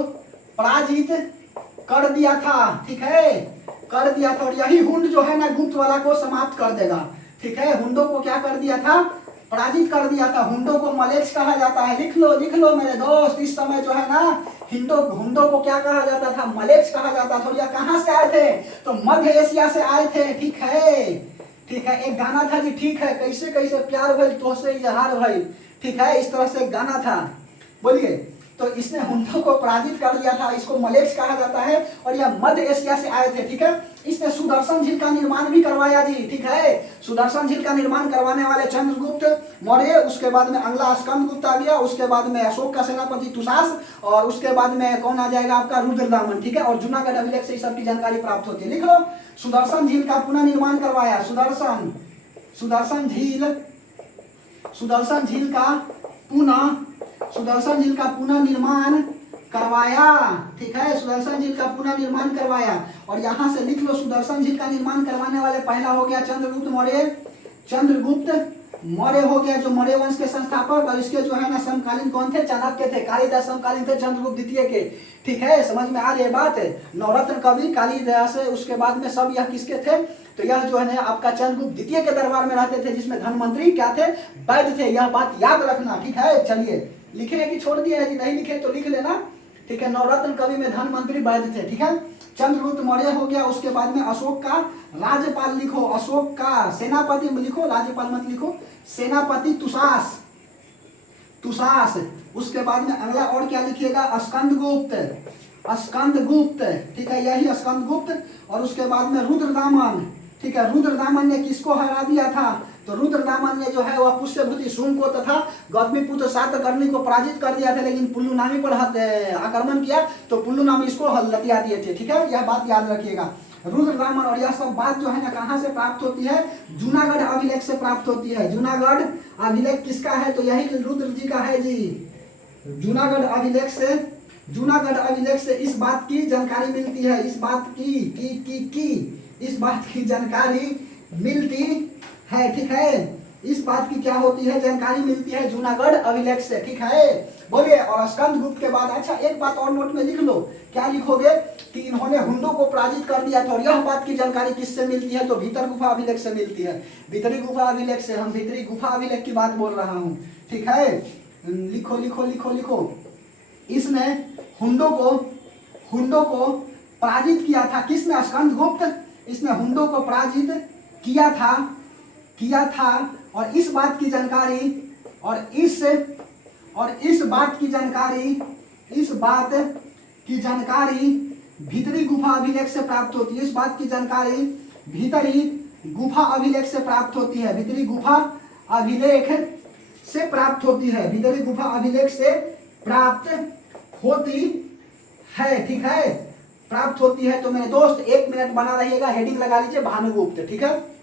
पराजित कर दिया था, ठीक है, कर दिया था। और यही हुंड जो है ना गुप्त वाला को समाप्त कर देगा, ठीक है। हुंडों को क्या कर दिया था, पराजित कर दिया था। हुंडों को मलेक्स कहा जाता है, लिख लो मेरे दोस्त। इस समय जो है ना हुंडों को क्या कहा जाता था, मलेक्स कहा जाता था। यह कहाँ से आए थे, तो मध्य एशिया से आए थे, ठीक है, ठीक है। एक गाना था जी, ठीक है, कैसे कैसे प्यार भइल तोहसे इजहार भइल, ठीक है, इस तरह से एक गाना था, बोलिए। तो इसने हुंडों को पराजित कर दिया था, इसको मलेक्स कहा जाता है, और यह मध्य एशिया से आए थे, ठीक है। इसने सुदर्शन झील का निर्माण भी करवाया जी, ठीक है। सुदर्शन झील का निर्माण करवाने वाले चंद्रगुप्त मौर्य। उसके बाद में अगला स्कंदगुप्त आ गया। उसके बाद में अशोक का सेनापति तुषास, और उसके बाद में कौन आ जाएगा आपका, रुद्रदामन, ठीक है। और जूनागढ़ अभिलेख से सबकी जानकारी प्राप्त होती है, लिख लो। सुदर्शन झील का पुनः निर्माण करवाया, सुदर्शन झील का पुनः निर्माण करवाया, ठीक है। सुदर्शन झील का पुनः निर्माण करवाया। और यहाँ से लिख लो, सुदर्शन झील का निर्माण करवाने वाले पहला हो गया चंद्रगुप्त मौर्य हो गया, जो मौर्य वंश के संस्थापक। और इसके जो है ना समकालीन कौन थे, चाणक्य थे। कालिदास समकालीन थे चंद्रगुप्त द्वितीय के, ठीक है। समझ में आ रही है बात। नवरत्न कवि कालिदास, उसके बाद में सब यह किसके थे, तो यह जो है ना आपका चंद्रगुप्त द्वितीय के दरबार में रहते थे, जिसमें धनवंतरी क्या थे, वैद्य थे। यह बात याद रखना, ठीक है। चलिए लिखे है कि छोड़ दिए है, नहीं लिखे तो लिख लेना, ठीक है। नवरत्न कवि में धनवंतरी वैद्य थे, ठीक है। चंद्रगुप्त मौर्य हो गया। उसके बाद में अशोक का राज्यपाल लिखो, अशोक का सेनापति लिखो, राज्यपाल मत लिखो, सेनापति तुषास। उसके बाद में अगला और क्या लिखिएगा, स्कंदगुप्त, ठीक है, यही स्कंदगुप्त। और उसके बाद में रुद्रदामन, ठीक है। रुद्रदामन ने किसको हरा दिया था? तो रुद्रदामन ने जो है वह पुष्यभूति शुंग को तथा गौतमीपुत्र सातकर्णी को पराजित कर दिया था, लेकिन पुल्लुनामी पर आक्रमण किया तो पुल्लुनामी इसको लतिया दिए थे। ठीक है, यह बात याद रखिएगा। रुद्रदामन और यह सब बात जो है ना कहाँ से प्राप्त होती है? जूनागढ़ अभिलेख से प्राप्त होती है। जूनागढ़ अभिलेख किसका है? तो यही रुद्र जी का है जी। जूनागढ़ अभिलेख से इस बात की जानकारी मिलती है, इस बात की जानकारी मिलती है। ठीक है, इस बात की क्या होती है? जानकारी मिलती है जूनागढ़ अभिलेख से। ठीक है, बोलिए। और स्कंदगुप्त के बाद, अच्छा एक बात और नोट में लिख लो। क्या लिखोगे? कि इन्होंने हुंडों को पराजित कर दिया था। और यह बात की जानकारी किससे मिलती है? तो भीतर गुफा अभिलेख से मिलती है। भीतरी गुफा अभिलेख से, हम भीतरी गुफा अभिलेख की बात बोल रहा हूँ। ठीक है, लिखो लिखो लिखो लिखो। इसने हुंडों को पराजित किया था। किसने? स्कंदगुप्त। इसने हुंडों को पराजित किया था और इस बात की जानकारी भीतरी गुफा अभिलेख से प्राप्त होती है। इस बात की जानकारी भीतरी गुफा अभिलेख से प्राप्त होती है। भीतरी गुफा अभिलेख से प्राप्त होती है। भीतरी गुफा अभिलेख से प्राप्त होती है। ठीक है, प्राप्त होती है। तो मेरे दोस्त 1 मिनट बना रहिएगा, हेडिंग लगा लीजिए भानुगुप्त। ठीक है,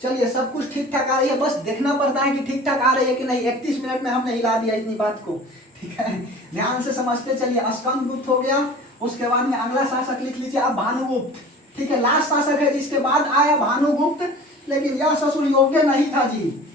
चलिए सब कुछ ठीक ठाक आ रही है, बस देखना पड़ता है कि ठीक ठाक आ रही है कि नहीं। 31 मिनट में हमने हिला दिया इतनी बात को। ठीक है, ध्यान से समझते चलिए। स्कंदगुप्त हो गया, उसके बाद में अगला शासक लिख लीजिए अब भानुगुप्त। ठीक है, लास्ट शासक है जिसके बाद आया भानुगुप्त। लेकिन यह ससुर योग्य नहीं था जी,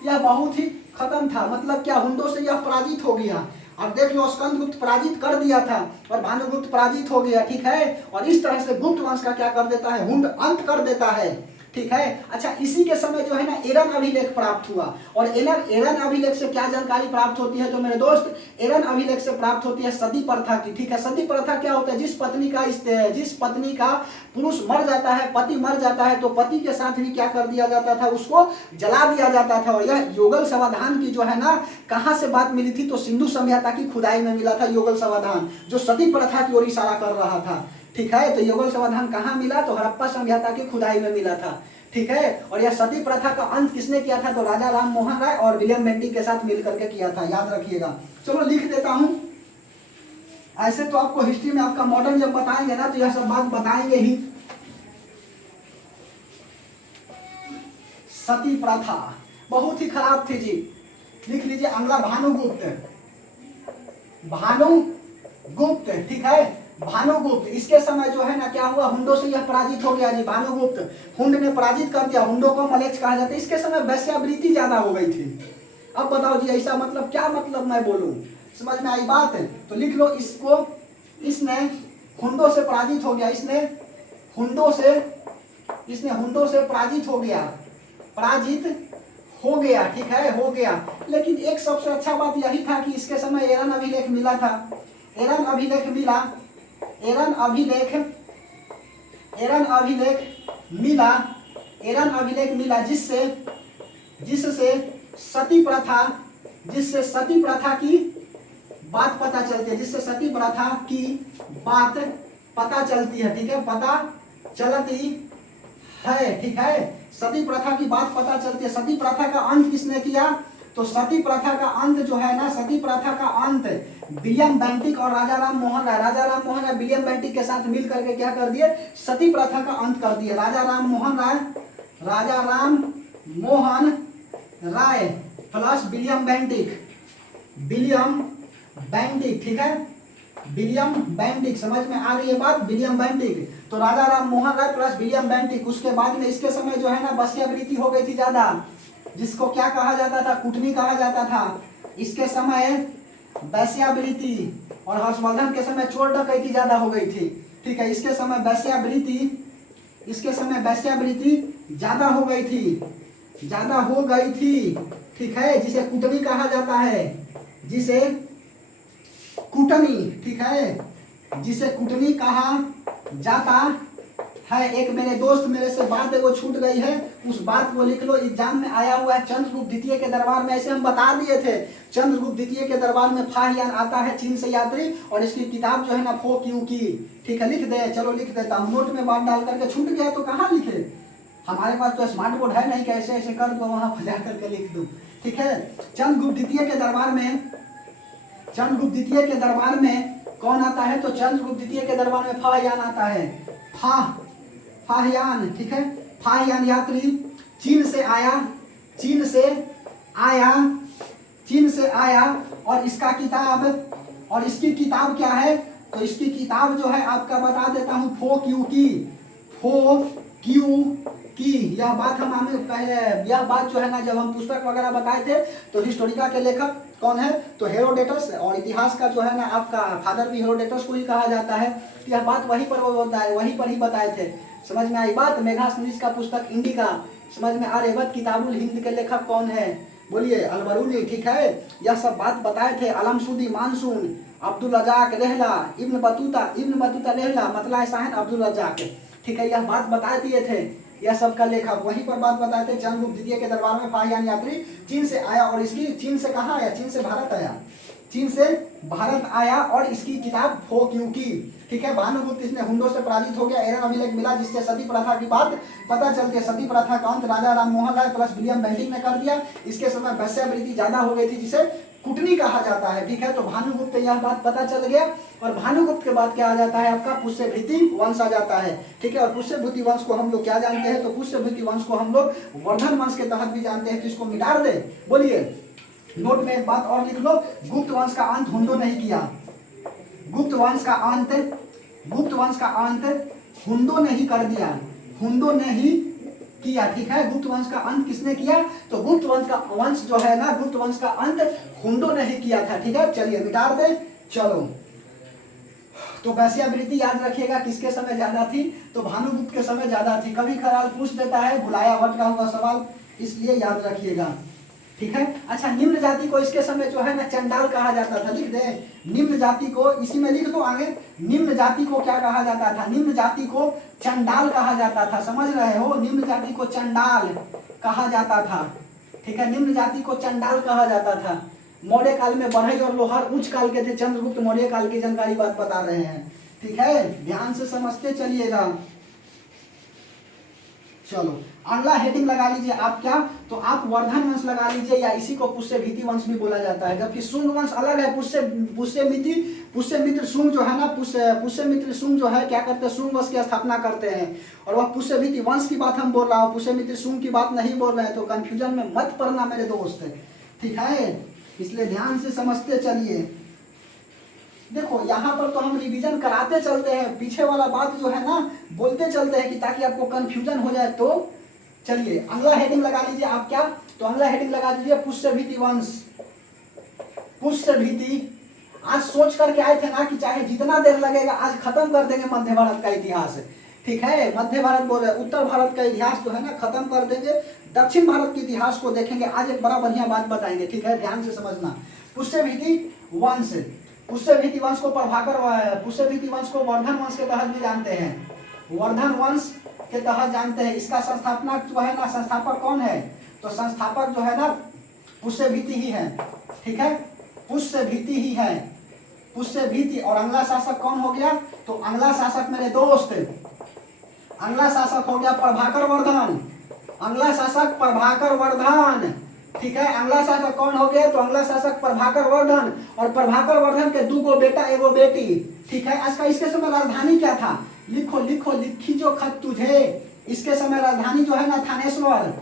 यह बहुत ही खत्म था। मतलब क्या? हुंडों से यह पराजित हो गया। अब देख लो, स्कंदगुप्त पराजित कर दिया था और भानुगुप्त पराजित हो गया। ठीक है, और इस तरह से गुप्त वंश का क्या कर देता है? हुंड अंत कर देता है। ठीक है, अच्छा इसी के समय जो है ना एरन अभिलेख प्राप्त हुआ। और एरन अभिलेख से क्या जानकारी प्राप्त होती है? तो मेरे दोस्त, एरन अभिलेख से प्राप्त होती है सती प्रथा की। ठीक है, सती प्रथा क्या होता है? जिस पत्नी का पुरुष मर जाता है, पति मर जाता है, तो पति के साथ भी क्या कर दिया जाता था? उसको जला दिया जाता था। और यह योगल समाधान की जो है ना कहाँ से बात मिली थी? तो सिंधु सभ्यता की खुदाई में मिला था योगल समाधान, जो सती प्रथा की ओर इशारा कर रहा था। ठीक है, तो योगल समाधान कहाँ मिला? तो हड़प्पा सभ्यता की खुदाई में मिला था। ठीक है, और यह सती प्रथा का अंत किसने किया था? तो राजा राम मोहन राय और विलियम बेंटिक के साथ मिलकर के किया था। याद रखिएगा। चलो लिख देता हूं। ऐसे तो आपको हिस्ट्री में आपका मॉडर्न जब बताएंगे ना तो यह सब बात बताएंगे ही। सती प्रथा बहुत ही खराब थी जी। लिख लीजिए अगला भानुगुप्त। ठीक है, भानुगुप्त। इसके समय जो है ना क्या हुआ? हुंडों से यह पराजित हो गया जी। भानुगुप्त हुंड ने पराजित कर दिया। हुंडों को मलेच्छ कहा जाता है। इसके समय वैश्यावृत्ति ज्यादा हो गई थी। अब बताओ जी ऐसा मतलब क्या? मतलब मैं बोलूं, समझ में आई बात है? तो लिख लो इसको। इसने हुंडों से पराजित हो गया। इसने हुंडों से पराजित हो गया। ठीक है, हो गया। लेकिन एक सबसे अच्छा बात यही था कि इसके समय एरन अभिलेख मिला था। एरन अभिलेख मिला जिससे सती प्रथा की बात पता चलती है। जिससे सती प्रथा की बात पता चलती है। ठीक है, पता चलती है। ठीक है, सती प्रथा की बात पता चलती है। सती प्रथा का अंत किसने किया? तो सती प्रथा का अंत जो है ना, सती प्रथा का अंत विलियम बेंटिक और राजा राम मोहन राय विलियम बेंटिक के साथ मिल करके क्या कर दिए? सती प्रथा का अंत कर दिए। राजा Ram Mohan Roy plus William Bentinck. ठीक है, विलियम बेंटिक, समझ में आ रही है बात? William Bentinck. तो राजा Ram Mohan Roy plus William Bentinck. उसके बाद में इसके समय जो है ना वैश्यावृत्ति हो गई थी ज्यादा, जिसको क्या कहा जाता था? कुटनी कहा जाता था। इसके समय वैश्यावृत्ति, और हर्षवर्धन के समय चोर डकैती ज्यादा हो गई थी। ठीक है, इसके समय वैश्यावृत्ति ज्यादा हो गई थी। ठीक है, जिसे कुटनी कहा जाता है। जिसे कुटनी, ठीक है, जिसे कुटनी कहा जाता है। एक मेरे दोस्त मेरे से बात है वो छूट गई है, उस बात को लिख लो। एग्जाम में आया हुआ है चंद्रगुप्त द्वितीय के दरबार में, ऐसे हम बता दिए थे। चंद्रगुप्त द्वितीय के दरबार में फाहियान आता है चीन से यात्री, और इसकी किताब जो है ना फो क्यू की। ठीक है, लिख दे, चलो लिख देता हूँ। नोट में बात डाल करके छूट गया तो कहाँ लिखे, हमारे पास तो स्मार्ट बोर्ड है नहीं, कैसे ऐसे कर दो वहां पर जा करके लिख दो। ठीक है, चंद्रगुप्त द्वितीय के दरबार में, चंद्रगुप्त द्वितीय के दरबार में कौन आता है, तो चंद्रगुप्त द्वितीय के दरबार में फाहियान आता है। फाहियान, ठीक है, फाहियान यात्री चीन से आया, चीन से आया, चीन से आया, और इसका किताब, और इसकी किताब क्या है, तो इसकी किताब जो है आपका बता देता हूँ, फो क्यू की। फो क्यू की, यह बात हम हमें पहले, यह बात जो है ना जब हम पुस्तक वगैरह बताए थे तो हिस्टोरिका के लेखक कौन है, तो हेरोडेटस, और इतिहास का जो है ना आपका फादर भी हेरोडेटस को ही कहा जाता है। यह बात वहीं पर वो होता है, वहीं पर ही बताए थे। समझ में आई बात। मेघासनीस का पुस्तक इंडिका, समझ में आर्यभट्ट किताबुल हिंद के लेखक कौन है, बोलिए, अलबरूनी। ठीक है, यह सब बात बताए थे। अलमसूदी मानसून, अब्दुल रजाक रेहला, इब्न बतूता रेहला, मतला साहिन अब्दुल रजाक। ठीक है, यह बात बताए दिए थे, यह सब का लेखक वहीं पर बात बताए थे। चंद्रगुप्त द्वितीय के दरबार में फाहियान यात्री चीन से आया, और इसकी, चीन से कहाँ आया, चीन से भारत आया, चीन से भारत आया, और इसकी किताब फो क्यू की। ठीक है, भानुगुप्त इसने हुंडो से पराजित हो गया, एरन अभिलेख मिला जिससे सती प्रथा की बात पता चलती है। सती प्रथा का अंत राजा Ram Mohan Roy plus William Bentinck ने कर दिया। इसके समय वैश्यावृत्ति ज्यादा हो गई थी जिसे कुटनी कहा जाता है। ठीक है, तो भानुगुप्त यह बात पता चल गया, और भानुगुप्त के बाद क्या आ जाता है आपका, पुष्यभृति वंश आ जाता है। ठीक है, और पुष्यभृति वंश को हम लोग क्या जानते हैं, तो पुष्यभृति वंश को हम लोग वर्धन वंश के तहत भी जानते हैं। तो इसको मिटा दे, बोलिए। नोट में एक बात और लिख लो, गुप्त वंश का अंत हुंडो नहीं किया, गुप्त वंश का अंत, गुप्त वंश का अंत हुंडो नहीं कर दिया, हुंडो ने ही किया। ठीक है, गुप्त वंश का अंत किसने किया, तो गुप्त वंश का वंश जो है ना, गुप्त वंश का अंत हुंडो ने ही किया था। ठीक है, चलिए मिटा दे। चलो, तो वैश्यावृत्ति याद रखिएगा किसके समय ज्यादा थी, तो भानुगुप्त के समय ज्यादा थी। कभी खराल पूछ देता है, भुलाया भट्ट का होगा सवाल, इसलिए याद रखिएगा। ठीक है, अच्छा, निम्न जाति को इसके समय जो है ना चंडाल कहा जाता था, लिख दे। निम्न जाति को इसी में लिख दो आगे, निम्न जाति को क्या कहा जाता था, निम्न जाति को चंडाल कहा जाता था। समझ रहे हो, निम्न जाति को चंडाल कहा जाता था। ठीक है, निम्न जाति को चंडाल कहा जाता था। मौर्य काल में बढ़ई और लोहार उच्च काल के थे, चंद्रगुप्त मौर्य काल की जानकारी बात बता रहे हैं। ठीक है, ध्यान से समझते चलिएगा। चलो, अगला हेडिंग लगा लीजिए आप क्या, तो आप वर्धन वंश लगा लीजिए, या इसी को पुष्यभृति वंश भी बोला जाता है। जबकि शुंग वंश अलग है, पुष्यमित्र शुंग जो है ना, पुष्यमित्र शुंग जो है क्या करते हैं, शुंग वंश की स्थापना करते हैं। और वह पुष्यभृति वंश की बात हम बोल रहा हूँ, पुष्यमित्र शुंग की बात नहीं बोल रहे हैं, तो कंफ्यूजन में मत पड़ना मेरे दोस्त। ठीक है, इसलिए ध्यान से समझते चलिए। देखो, यहाँ पर तो हम रिवीजन कराते चलते हैं, पीछे वाला बात जो है ना बोलते चलते हैं कि ताकि आपको कंफ्यूजन हो जाए। तो चलिए अगला हेडिंग लगा लीजिए आप क्या, तो अगला हेडिंग लगा दीजिए पुष्यभृति वंश। पुष्यभृति, आज सोच करके आए थे ना कि चाहे जितना देर लगेगा आज खत्म कर देंगे मध्य भारत का इतिहास। ठीक है, मध्य भारत बोल रहे, उत्तर भारत का इतिहास जो है ना खत्म कर देंगे, दक्षिण भारत के इतिहास को देखेंगे। आज एक बड़ा बढ़िया बात बताएंगे। ठीक है, ध्यान से समझना। पुष्यभृति वंश, पुष्यभृति वंश को प्रभाकर, पुष्यभृति वंश को वर्धन वंश के तहत भी जानते हैं, वर्धन वंश के तहत जानते हैं। इसका संस्थापक जो है ना, संस्थापक कौन है, तो संस्थापक जो है ना पुष्यभृति ही है। ठीक है, पुष्यभृति ही है, पुष्यभृति। और अगला शासक कौन हो गया, तो अगला शासक मेरे दोस्त, अगला शासक हो गया प्रभाकर वर्धन, अगला शासक प्रभाकर वर्धन। ठीक है, अगला शासक कौन हो गया, तो अगला शासक प्रभाकर वर्धन। और प्रभाकर वर्धन के 2 बेटा 1 बेटी। ठीक है, आज का इसके समय राजधानी क्या था, लिखो लिखो, लिखी जो खत तुझे। इसके समय राजधानी जो है ना थानेश्वर।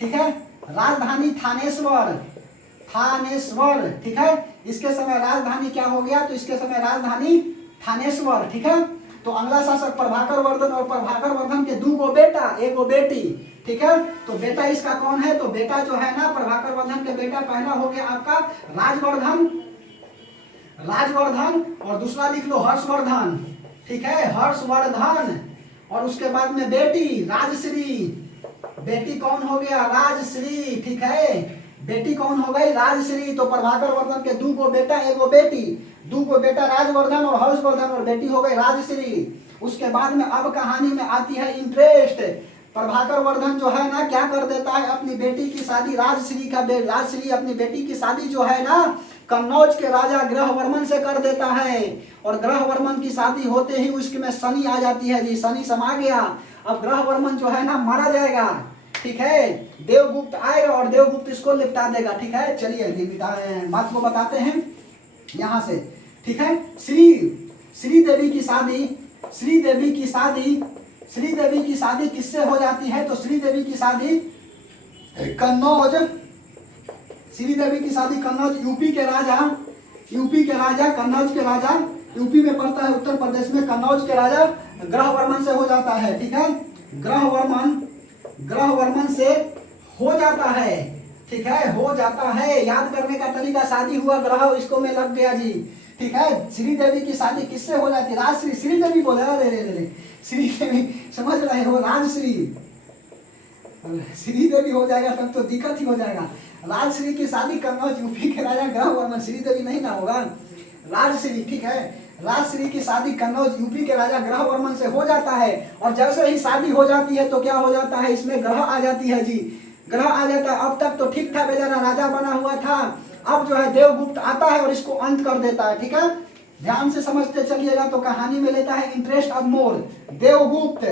ठीक है, राजधानी थानेश्वर, थानेश्वर। ठीक है, इसके समय राजधानी क्या हो गया, तो इसके समय राजधानी थानेश्वर। ठीक है, तो अगला शासक प्रभाकर वर्धन, और प्रभाकर वर्धन के 2 बेटा 1 बेटी। ठीक है, तो बेटा इसका कौन है, तो बेटा जो है ना प्रभाकर वर्धन के बेटा पहला हो गया आपका राजवर्धन, राजवर्धन, और दूसरा लिख लो हर्षवर्धन। ठीक है, हर्षवर्धन। और उसके बाद में बेटी राजश्री, बेटी कौन हो गया, राजश्री। ठीक है, बेटी कौन हो गई, राजश्री। तो प्रभाकर वर्धन के 2 बेटा 1 बेटी, 2 बेटा राजवर्धन और हर्षवर्धन, और बेटी हो गई राजश्री। उसके बाद में अब कहानी में आती है इंटरेस्ट। प्रभाकर वर्धन जो है ना क्या कर देता है, अपनी बेटी की शादी राजश्री अपनी बेटी की शादी जो है ना कन्नौज के राजा ग्रहवर्मन से कर देता है। और ग्रहवर्मन की शादी होते ही उसमें शनि आ जाती है जी, शनि समा गया। अब ग्रहवर्मन जो है ना मारा जाएगा, ठीक है। देवगुप्त आएगा और देवगुप्त इसको निपटा देगा, ठीक है। चलिए बात को बताते हैं यहाँ से, ठीक है। श्रीदेवी की शादी किससे हो जाती है, तो श्रीदेवी की शादी कन्नौज कन्नौज के राजा यूपी में पड़ता है, उत्तर प्रदेश में। कन्नौज के राजा ग्रहवर्मन से हो जाता है, ठीक है। ग्रहवर्मन से हो जाता है, ठीक है, हो जाता है। याद करने का तरीका, शादी हुआ ग्रह इसको में लग गया जी, ठीक है। श्रीदेवी की शादी किससे हो जाती है, राजश्री, श्रीदेवी बोले, अरे श्रीदेवी समझ रहे हो, राजश्री, श्रीदेवी हो जाएगा तब तो दिक्कत ही हो जाएगा। राजश्री की शादी कन्नौज यूपी के राजा ग्रहवर्मन, श्रीदेवी नहीं ना होगा, राजश्री, ठीक है। राजश्री की शादी कन्नौज यूपी के राजा ग्रहवर्मन से हो जाता है। और जैसे ही शादी हो जाती है तो क्या हो जाता है, इसमें ग्रह आ जाती है जी, ग्रह आ जाता है। अब तक तो ठीक था, बेचारा राजा बना हुआ था, अब जो है देवगुप्त आता है और इसको अंत कर देता है, ठीक है। ध्यान से समझते चलिएगा तो कहानी में लेता है इंटरेस्ट अब मोर। देवगुप्त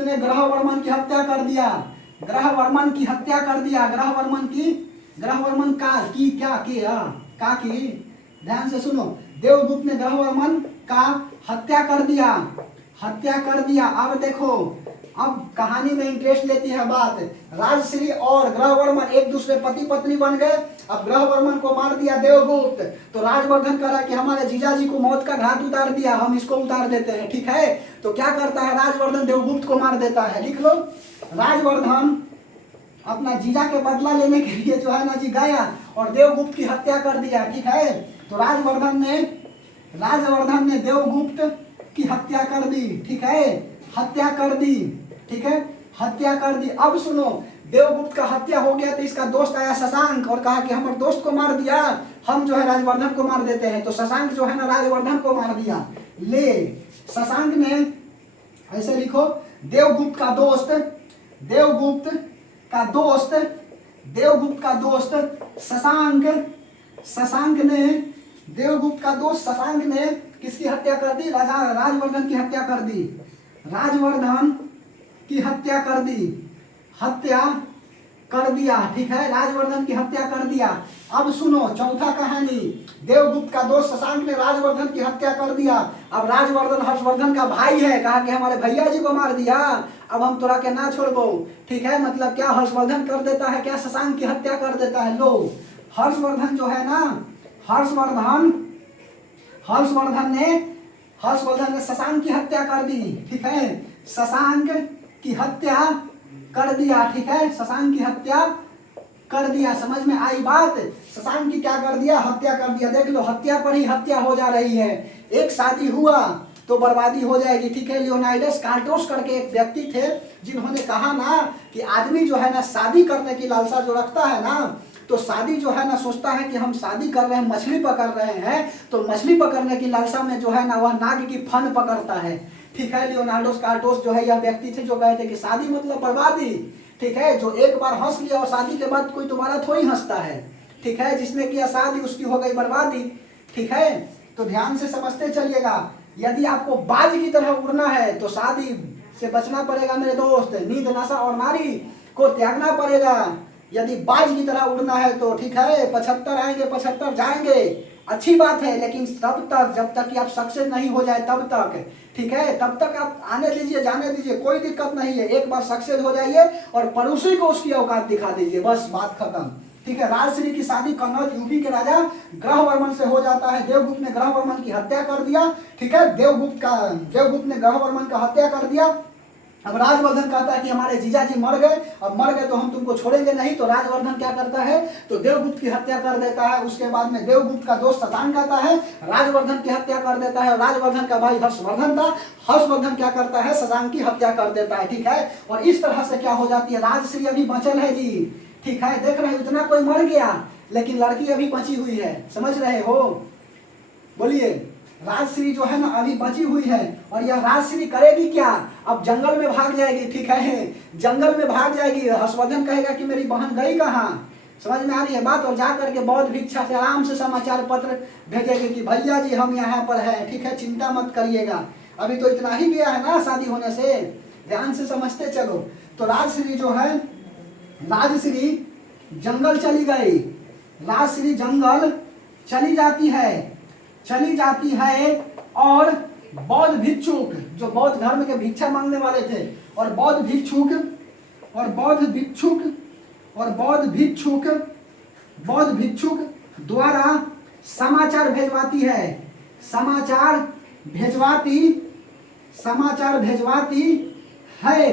ने ग्रहवर्मन की हत्या कर दिया, ग्रहवर्मन का की ध्यान से सुनो। देवगुप्त ने ग्रहवर्मन का हत्या कर दिया। अब देखो, अब कहानी में इंटरेस्ट लेती है बात। राजश्री और ग्रहवर्मन एक दूसरे पति पत्नी बन गए। अब ग्रहवर्मन को मार दिया देवगुप्त, तो राजवर्धन कह रहा कि हमारे जीजाजी को मौत का घाट उतार दिया, हम इसको उतार देते हैं, ठीक है। तो क्या करता है, राजवर्धन देवगुप्त को मार देता है। लिख लो, राजवर्धन अपना जीजा के बदला लेने के लिए जो है ना जी गया और देवगुप्त की हत्या कर दिया, ठीक है। तो राजवर्धन ने देवगुप्त की हत्या कर दी, ठीक है, हत्या कर दी। अब सुनो, देवगुप्त का हत्या हो गया तो इसका दोस्त आया शशांक और कहा कि हमारे दोस्त को मार दिया, हम जो है राजवर्धन को मार देते हैं। तो शशांक जो है ना राजवर्धन को मार दिया। ले, शशांक ने ऐसे लिखो, देवगुप्त का दोस्त शशांक ने किसकी हत्या कर दी, राजवर्धन की हत्या कर दी, हत्या कर दिया, ठीक है, राजवर्धन की हत्या कर दिया। अब सुनो चौथा कहानी, देवगुप्त का दोस्त शशांक ने राजवर्धन की हत्या कर दिया। अब राजवर्धन हर्षवर्धन का भाई है, कहा कि हमारे भैया जी को मार दिया, अब हम तोरा के ना छोड़बो, ठीक है। मतलब क्या हर्षवर्धन कर देता है, क्या शशांक की हत्या कर देता है। लो, हर्षवर्धन जो है ना, हर्षवर्धन ने शशांक की हत्या कर दी, ठीक है, शशांक की हत्या कर दिया, ठीक है, शशांक की हत्या कर दिया। समझ में आई बात, शशांक की क्या कर दिया, हत्या कर दिया। देख लो, हत्या पर ही हत्या हो जा रही है। एक शादी हुआ तो बर्बादी हो जाएगी, ठीक है। लियोनाइडस कार्टोस करके एक व्यक्ति थे जिन्होंने कहा ना कि आदमी जो है ना शादी करने की लालसा जो रखता है ना, तो शादी जो है ना सोचता है कि हम शादी कर रहे हैं, मछली पकड़ रहे हैं, तो मछली पकड़ने की लालसा में जो है ना वह नाग की फन पकड़ता है, ठीक है। लियोनार्डोस कार्टोस जो है यह व्यक्ति थे जो कहते कि शादी मतलब बर्बादी, ठीक है। जो एक बार हंस लिया और शादी के बाद कोई तुम्हारा थोड़ी हंसता है, ठीक है। जिसने किया शादी उसकी हो गई बर्बादी, ठीक है। तो ध्यान से समझते चलिएगा, यदि आपको बाज की तरह उड़ना है तो शादी से बचना पड़ेगा मेरे दोस्त, नींद नशा और नारी को त्यागना पड़ेगा। यदि बाज की तरह उड़ना है तो ठीक है, 75 आएंगे 75 जाएंगे, अच्छी बात है, लेकिन तब तक जब तक कि आप सक्सेस नहीं हो जाए तब तक, ठीक है, तब तक आप आने दीजिए, जाने दीजिए, कोई दिक्कत नहीं है। एक बार सक्सेस हो जाइए और पड़ोसी को उसकी औकात दिखा दीजिए, बस बात खत्म, ठीक है। राजश्री की शादी कन्नौज यूपी के राजा ग्रहवर्मन से हो जाता है। देवगुप्त ने ग्रहवर्मन की हत्या कर दिया, ठीक है। देवगुप्त ने ग्रहवर्मन का हत्या कर दिया। अब राजवर्धन कहता है कि हमारे जीजाजी मर गए, अब मर गए तो हम तुमको छोड़ेंगे नहीं। तो राजवर्धन क्या करता है, तो देवगुप्त की हत्या कर देता है। उसके बाद में देवगुप्त का दोस्त शशांक आता है, राजवर्धन की हत्या कर देता है। राजवर्धन का भाई हर्षवर्धन था, हर्षवर्धन क्या करता है, शशांक की हत्या कर देता है, ठीक है। और इस तरह से क्या हो जाती है, राजश्री अभी बचल है जी, ठीक है। देख रहे हैं इतना कोई मर गया लेकिन लड़की अभी बची हुई है, समझ रहे हो, बोलिए। राजश्री जो है ना अभी बची हुई है, और यह राजश्री करेगी क्या, अब जंगल में भाग जाएगी, ठीक है, जंगल में भाग जाएगी। हर्षवर्धन कहेगा कि मेरी बहन गई कहाँ, समझ में आ रही है बात, और जा करके बौद्ध भिक्षा से आराम से समाचार पत्र भेजेगी कि भैया जी हम यहाँ पर है, ठीक है, चिंता मत करिएगा। अभी तो इतना ही गया है ना शादी होने से, ध्यान से समझते चलो। तो राजश्री जो है, राजश्री जंगल चली गई, राजश्री जंगल चली जाती है और बौद्ध भिक्षुक, जो बौद्ध धर्म के भिक्षा मांगने वाले थे, और बौद्ध भिक्षुक द्वारा समाचार भेजवाती है,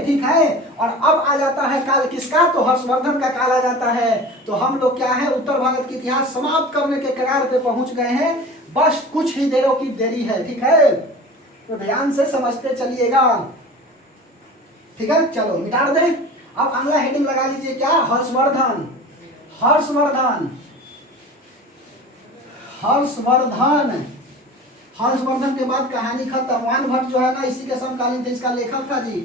ठीक है। और अब आ जाता है काल किसका, तो हर्षवर्धन का काल आ जाता है। तो हम लोग क्या है, उत्तर भारत की इतिहास समाप्त करने के कगार पे पहुंच गए हैं, बस कुछ ही देरों की देरी है, ठीक है। तो ध्यान से समझते चलिएगा, ठीक है। चलो मिटा दें। अब अगला हेडिंग लगा लीजिए, क्या, हर्षवर्धन। हर्षवर्धन के बाद कहानी खत्म। वान भट्ट जो है ना इसी के समकालीन थे, इसका लेखक था जी,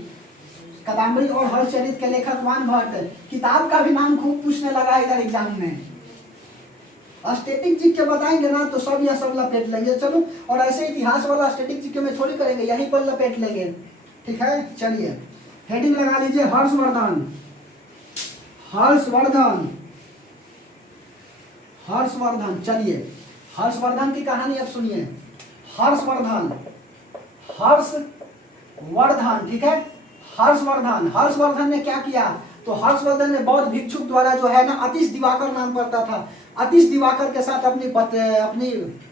कादम्बरी और हर्षचरित के लेखक वान भट्ट। किताब का भी नाम खूब पूछने लगा इधर एग्जाम में। स्टैटिक जीके बताएंगे ना तो सब या सब लपेट लेंगे, चलो। और ऐसे इतिहास वाला स्टैटिक जीके में थोड़ी करेंगे, यहीं पर लपेट लेंगे, ठीक है। चलिए हेडिंग लगा लीजिए, हर्षवर्धन। चलिए हर्षवर्धन की कहानी अब सुनिए। हर्षवर्धन, ठीक है। हर्षवर्धन ने क्या किया, तो हर्षवर्धन ने बौद्ध भिक्षुक द्वारा जो है ना, अतीश दिवाकर नाम पड़ता था, अतीश दिवाकर के साथ अपनी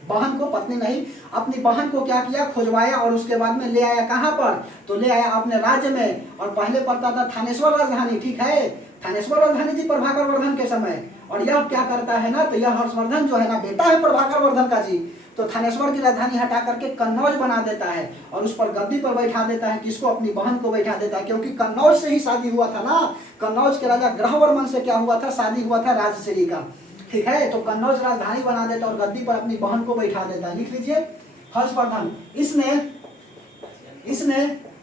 बहन को, पत्नी नहीं, अपनी बहन को क्या किया, खुजवाया, और उसके बाद में ले आया कहाँ पर, तो ले आया अपने राज्य में। और पहले पड़ता था थानेश्वर राजधानी, ठीक है, थानेश्वर राजधानी थी प्रभाकर वर्धन के समय। और यह क्या करता है ना, तो यह हर्षवर्धन जो है ना बेटा है प्रभाकर वर्धन का जी, तो थानेश्वर की राजधानी हटा करके कन्नौज बना देता है, और उस पर गद्दी पर बैठा देता है, किसको, अपनी बहन को बैठा देता है, क्योंकि कन्नौज से ही शादी हुआ था ना, कन्नौज के राजा ग्रहवर्मन से क्या हुआ था, शादी हुआ था राजश्री का, ठीक है। तो कन्नौज राजधानी बना देता और गद्दी पर अपनी बहन को बैठा देता है। लिख लीजिए हर्षवर्धन। इसने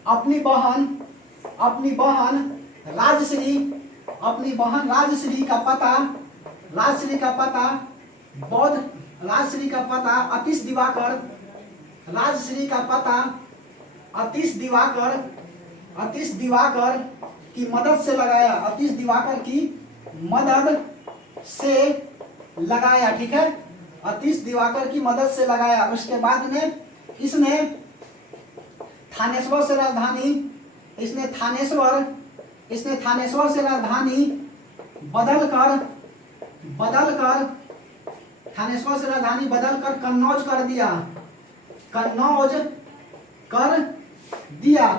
अपनी बहन राजश्री का पता अतीश दिवाकर की मदद से लगाया, ठीक है, अतीश दिवाकर की मदद से लगाया। उसके बाद में इसने थानेश्वर से राजधानी बदल कर कन्नौज कर दिया,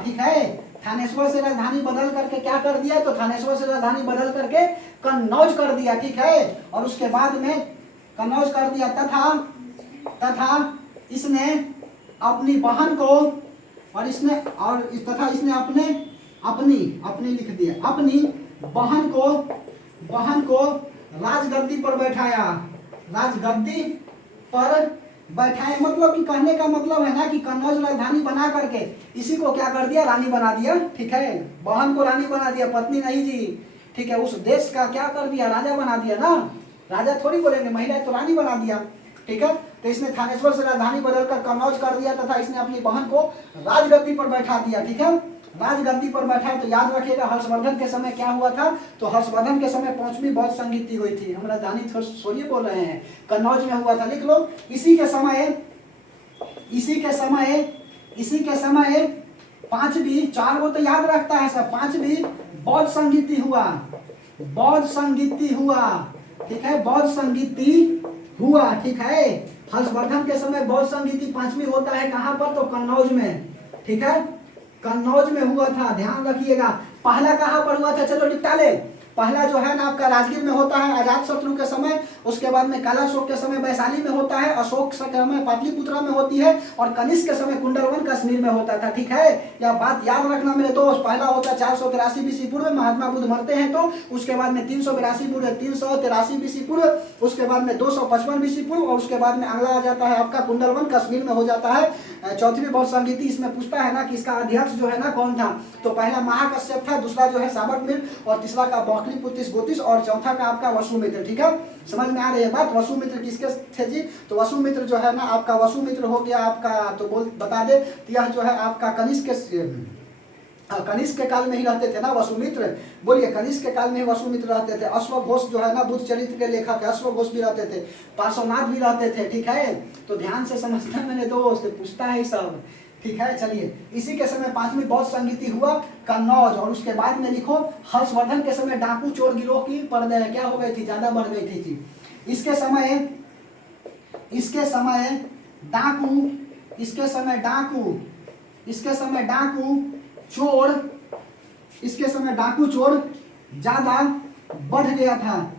ठीक है। थानेश्वर से राजधानी बदल करके क्या कर दिया, तो थानेश्वर से राजधानी बदल करके कन्नौज कर दिया, ठीक है। और उसके बाद में कन्नौज कर दिया तथा इसने अपनी बहन को, और इसने अपनी लिख दिया, अपनी बहन को राजगद्दी पर बैठाया। मतलब कि कहने का मतलब है ना कि कन्नौज राजधानी बना करके इसी को क्या कर दिया, रानी बना दिया, ठीक है। बहन को रानी बना दिया, पत्नी नहीं जी, ठीक है। उस देश का क्या कर दिया, राजा बना दिया ना, राजा थोड़ी बोलेंगे, महिला तो रानी बना दिया, ठीक है। तो इसने थानेश्वर से राजधानी बदलकर कन्नौज कर दिया तथा इसने अपनी बहन को राजगद्दी पर बैठा दिया, ठीक है। राजगद्दी पर बैठा, तो याद रखिएगा हर्षवर्धन के समय क्या हुआ था, तो हर्षवर्धन के समय 5वीं बौद्ध संगीति हुई थी। हम राजधानी सोरिए बोल रहे हैं, कन्नौज में हुआ था, लिख लो। इसी के समय 5वीं, 4 वो तो याद रखता है सब, 5वीं बौद्ध संगीति हुआ, ठीक है, बौद्ध संगीति हुआ, ठीक है। हर्षवर्धन के समय बौद्ध संगीति 5वीं होता है कहाँ पर, तो कन्नौज में, ठीक है, कन्नौज में हुआ था, ध्यान रखिएगा। पहला कहाँ पर हुआ था, चलो निपटा ले। पहला जो है ना आपका राजगीर में होता है अजातशत्रु के समय, उसके बाद में कालाशोक के समय वैशाली में होता है, अशोक के समय पाटलिपुत्रा में होती है, और कनिष्क के समय कुंडलवन कश्मीर में होता था। ठीक है, यह बात याद रखना मेरे दोस्त। पहला होता है 483 बीसी पूर्व, महात्मा बुद्ध मरते हैं तो, उसके बाद में 383 बीसी पूर्व, उसके बाद में 255 बीसी पूर्व, और उसके बाद में अगला आ जाता है आपका कुंडलवन कश्मीर में हो जाता है। चौथी बौद्ध संगीति इसमें पूछता है ना कि इसका अध्यक्ष जो है ना कौन था, तो पहला महाकश्यप था, दूसरा जो है साबकमित्र, और तीसरा का बौखलिपुत्रिस गोतिस, और चौथा का आपका वसुमित्र। ठीक है, समझ में आ रही है बात। वसुमित्र किसके थे जी, तो वसुमित्र जो है ना आपका वसुमित्र हो गया आपका, तो बोल बता दे, यह जो है आपका कनिष्क के काल में ही रहते थे ना वसुमित्र, बोलिए कनिष्क के काल में ही वसुमित्र रहते थे। अश्वघोष जो है ना बुद्ध चरित्र के लेखक है, अश्वघोष भी रहते थे, पार्श्वनाथ भी रहते थे। ठीक है, तो ध्यान से समझना मैंने दोस्त, पूछता है सब। ठीक है, चलिए इसी के समय पांचवी बौद्ध संगीति हुआ कन्नौज, और उसके बाद में लिखो हर्षवर्धन के समय डाकू चोर गिरोह की क्या हो गई थी, ज्यादा बढ़ गई थी। इसके समय डाकू चोर ज्यादा बढ़ गया था।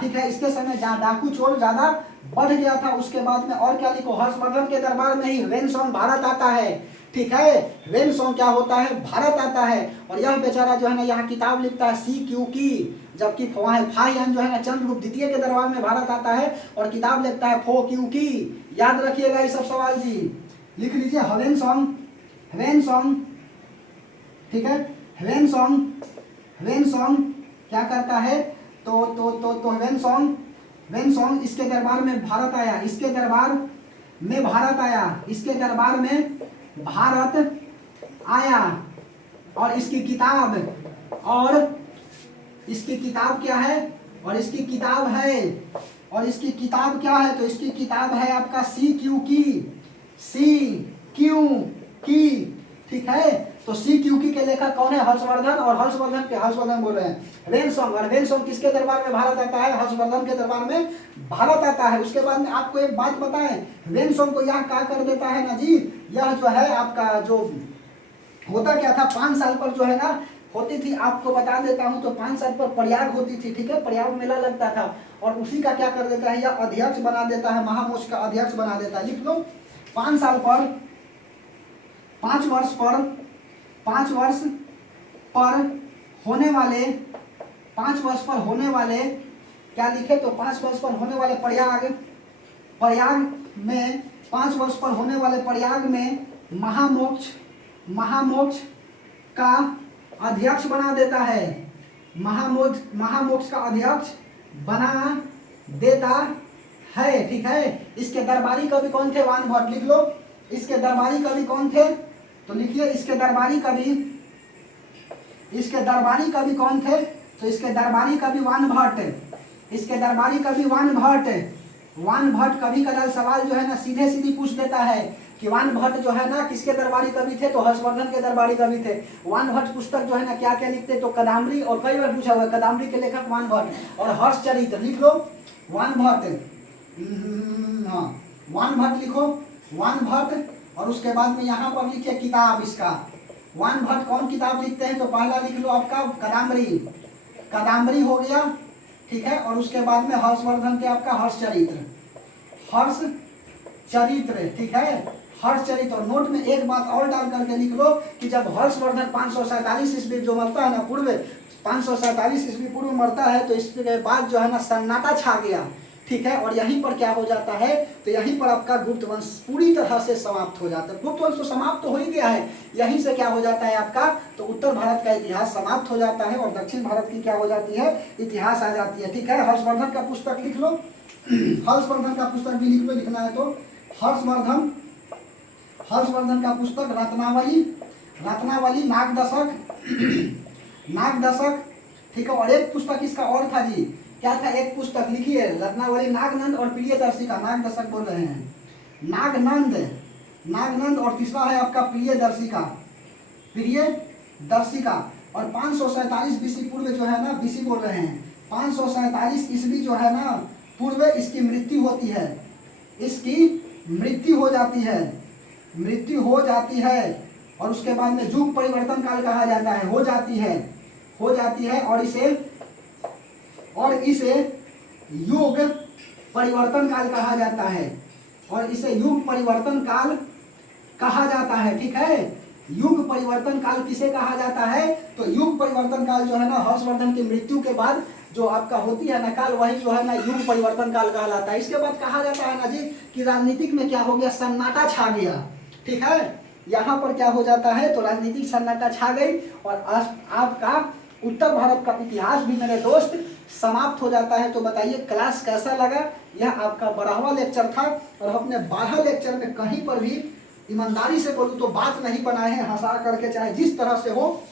ठीक है, इसके समय डाकू चोर ज्यादा बढ़ गया था। उसके बाद में और क्या लिखो, हर्षवर्धन के दरबार में ही वेनसोंग भारत आता है। ठीक है, वेनसोंग क्या होता है, भारत आता है, और यह बेचारा जो है ना यहाँ किताब लिखता है CQ की, जबकि फाहियान जो है ना चंद्रगुप्त द्वितीय के दरबार में भारत आता है और किताब लिखता है FOQ की। याद रखिएगा ये सब सवाल जी, लिख लीजिए वेनसोंग। ठीक है, वेनसोंग क्या करता है, तो वेनसोंग इसके दरबार में भारत आया, और इसकी किताब क्या है, और इसकी किताब क्या है, तो इसकी किताब है आपका CQ की। ठीक है, तो CQ की के लेखक कौन है, हर्षवर्धन, और हर्षवर्धन बोल रहे हैं वेनसोंग, और वेनसोंग किसके दरबार में भारत आता है, हर्षवर्धन के दरबार में भारत आता है। उसके बाद में आपको एक बात बताएं, वेनसोंग को यह क्या कर देता है ना जी, यह जो है आपका जो होता क्या था, 5 साल पर जो है ना होती थी, आपको बता देता हूं, तो 5 साल पर प्रयाग होती थी। ठीक है, प्रयाग मेला लगता था, और उसी का क्या कर देता है, यह अध्यक्ष बना देता है, महामोक्ष का अध्यक्ष बना देता है। लिख लो 5 वर्ष पर होने वाले क्या लिखे, तो 5 वर्ष पर होने वाले प्रयाग में 5 वर्ष पर होने वाले प्रयाग में महामोक्ष का अध्यक्ष बना देता है, महामोक्ष का अध्यक्ष बना देता है। ठीक है, इसके दरबारी कवि कौन थे, वान भट्ट। लिख लो इसके दरबारी कवि कौन थे, तो लिखिए इसके दरबारी कवि कौन थे, तो इसके दरबारी कवि वान भट्ट। कभी कदार सवाल जो है ना सीधे पूछ देता है कि वान भट्ट जो है ना किसके दरबारी कवि थे, तो हर्षवर्धन के दरबारी कवि थे। वान भट्ट पुस्तक जो है ना क्या क्या लिखते, तो कदाम्बरी, और कई बार पूछा हुआ है कदाम्बरी के लेखक वान भट्ट, और हर्षचरित्र। लिख लो वान भट्ट, वान भट्ट लिखो, वान भट्ट, और उसके बाद में यहाँ पर लिखिए किताब इसका, वान भट्ट कौन किताब लिखते हैं, तो पहला लिख लो आपका कदाम्बरी हो गया। ठीक है, और उसके बाद में हर्षवर्धन के आपका हर्षचरित्र। ठीक है, हर्षचरित्र। और नोट में एक बात और डाल करके लिख लो कि जब हर्षवर्धन 547 ईस्वी जो मरता है ना, 547 ईस्वी पूर्व मरता है, तो इसके बाद जो है ना सन्नाटा छा गया। ठीक है, और यहीं पर क्या हो जाता है, तो यहीं पर आपका गुप्त वंश पूरी तरह से समाप्त हो जाता है। गुप्त वंश तो समाप्त तो हो ही गया है, यहीं से क्या हो जाता है आपका, तो उत्तर भारत का इतिहास समाप्त हो जाता है, और दक्षिण भारत की क्या हो जाती है, इतिहास आ जाती है। ठीक है, हर्षवर्धन का पुस्तक लिख लो, हर्षवर्धन का पुस्तक भी लिख लो, लिखना है तो हर्षवर्धन का पुस्तक रत्नावली नाग दशक। ठीक है, और एक पुस्तक इसका और था जी, क्या था, एक पुस्तक लिखिए रत्नावली नागनंद और प्रियदर्शिका, नाग दशक बोल रहे हैं, नागनंद, और तीसरा है आपका प्रियदर्शिका। और 547 बीसी पूर्व जो है ना, बीसी बोल रहे हैं, 547 ईस्वी जो है ना पूर्व इसकी मृत्यु होती है, मृत्यु हो जाती है, और उसके बाद में युग परिवर्तन काल कहा जाता है, हो जाती है। हो जाती है और इसे युग परिवर्तन काल कहा जाता है, और इसे युग परिवर्तन काल कहा जाता है। ठीक है, युग परिवर्तन काल किसे कहा जाता है? तो युग परिवर्तन काल जो है ना हर्षवर्धन की मृत्यु के बाद जो आपका होती है ना काल, वही जो है ना युग परिवर्तन काल कहलाता है। इसके बाद कहा जाता है ना जी कि राजनीतिक में क्या हो गया, सन्नाटा छा गया। ठीक है, यहाँ पर क्या हो जाता है, तो राजनीतिक सन्नाटा छा गई और आपका उत्तर भारत का इतिहास भी मेरे दोस्त समाप्त हो जाता है। तो बताइए क्लास कैसा लगा? यह आपका 12वां लेक्चर था और अपने 12 लेक्चर में कहीं पर भी ईमानदारी से बोलूं तो बात नहीं बनाए हैं, हंसा करके चाहे जिस तरह से हो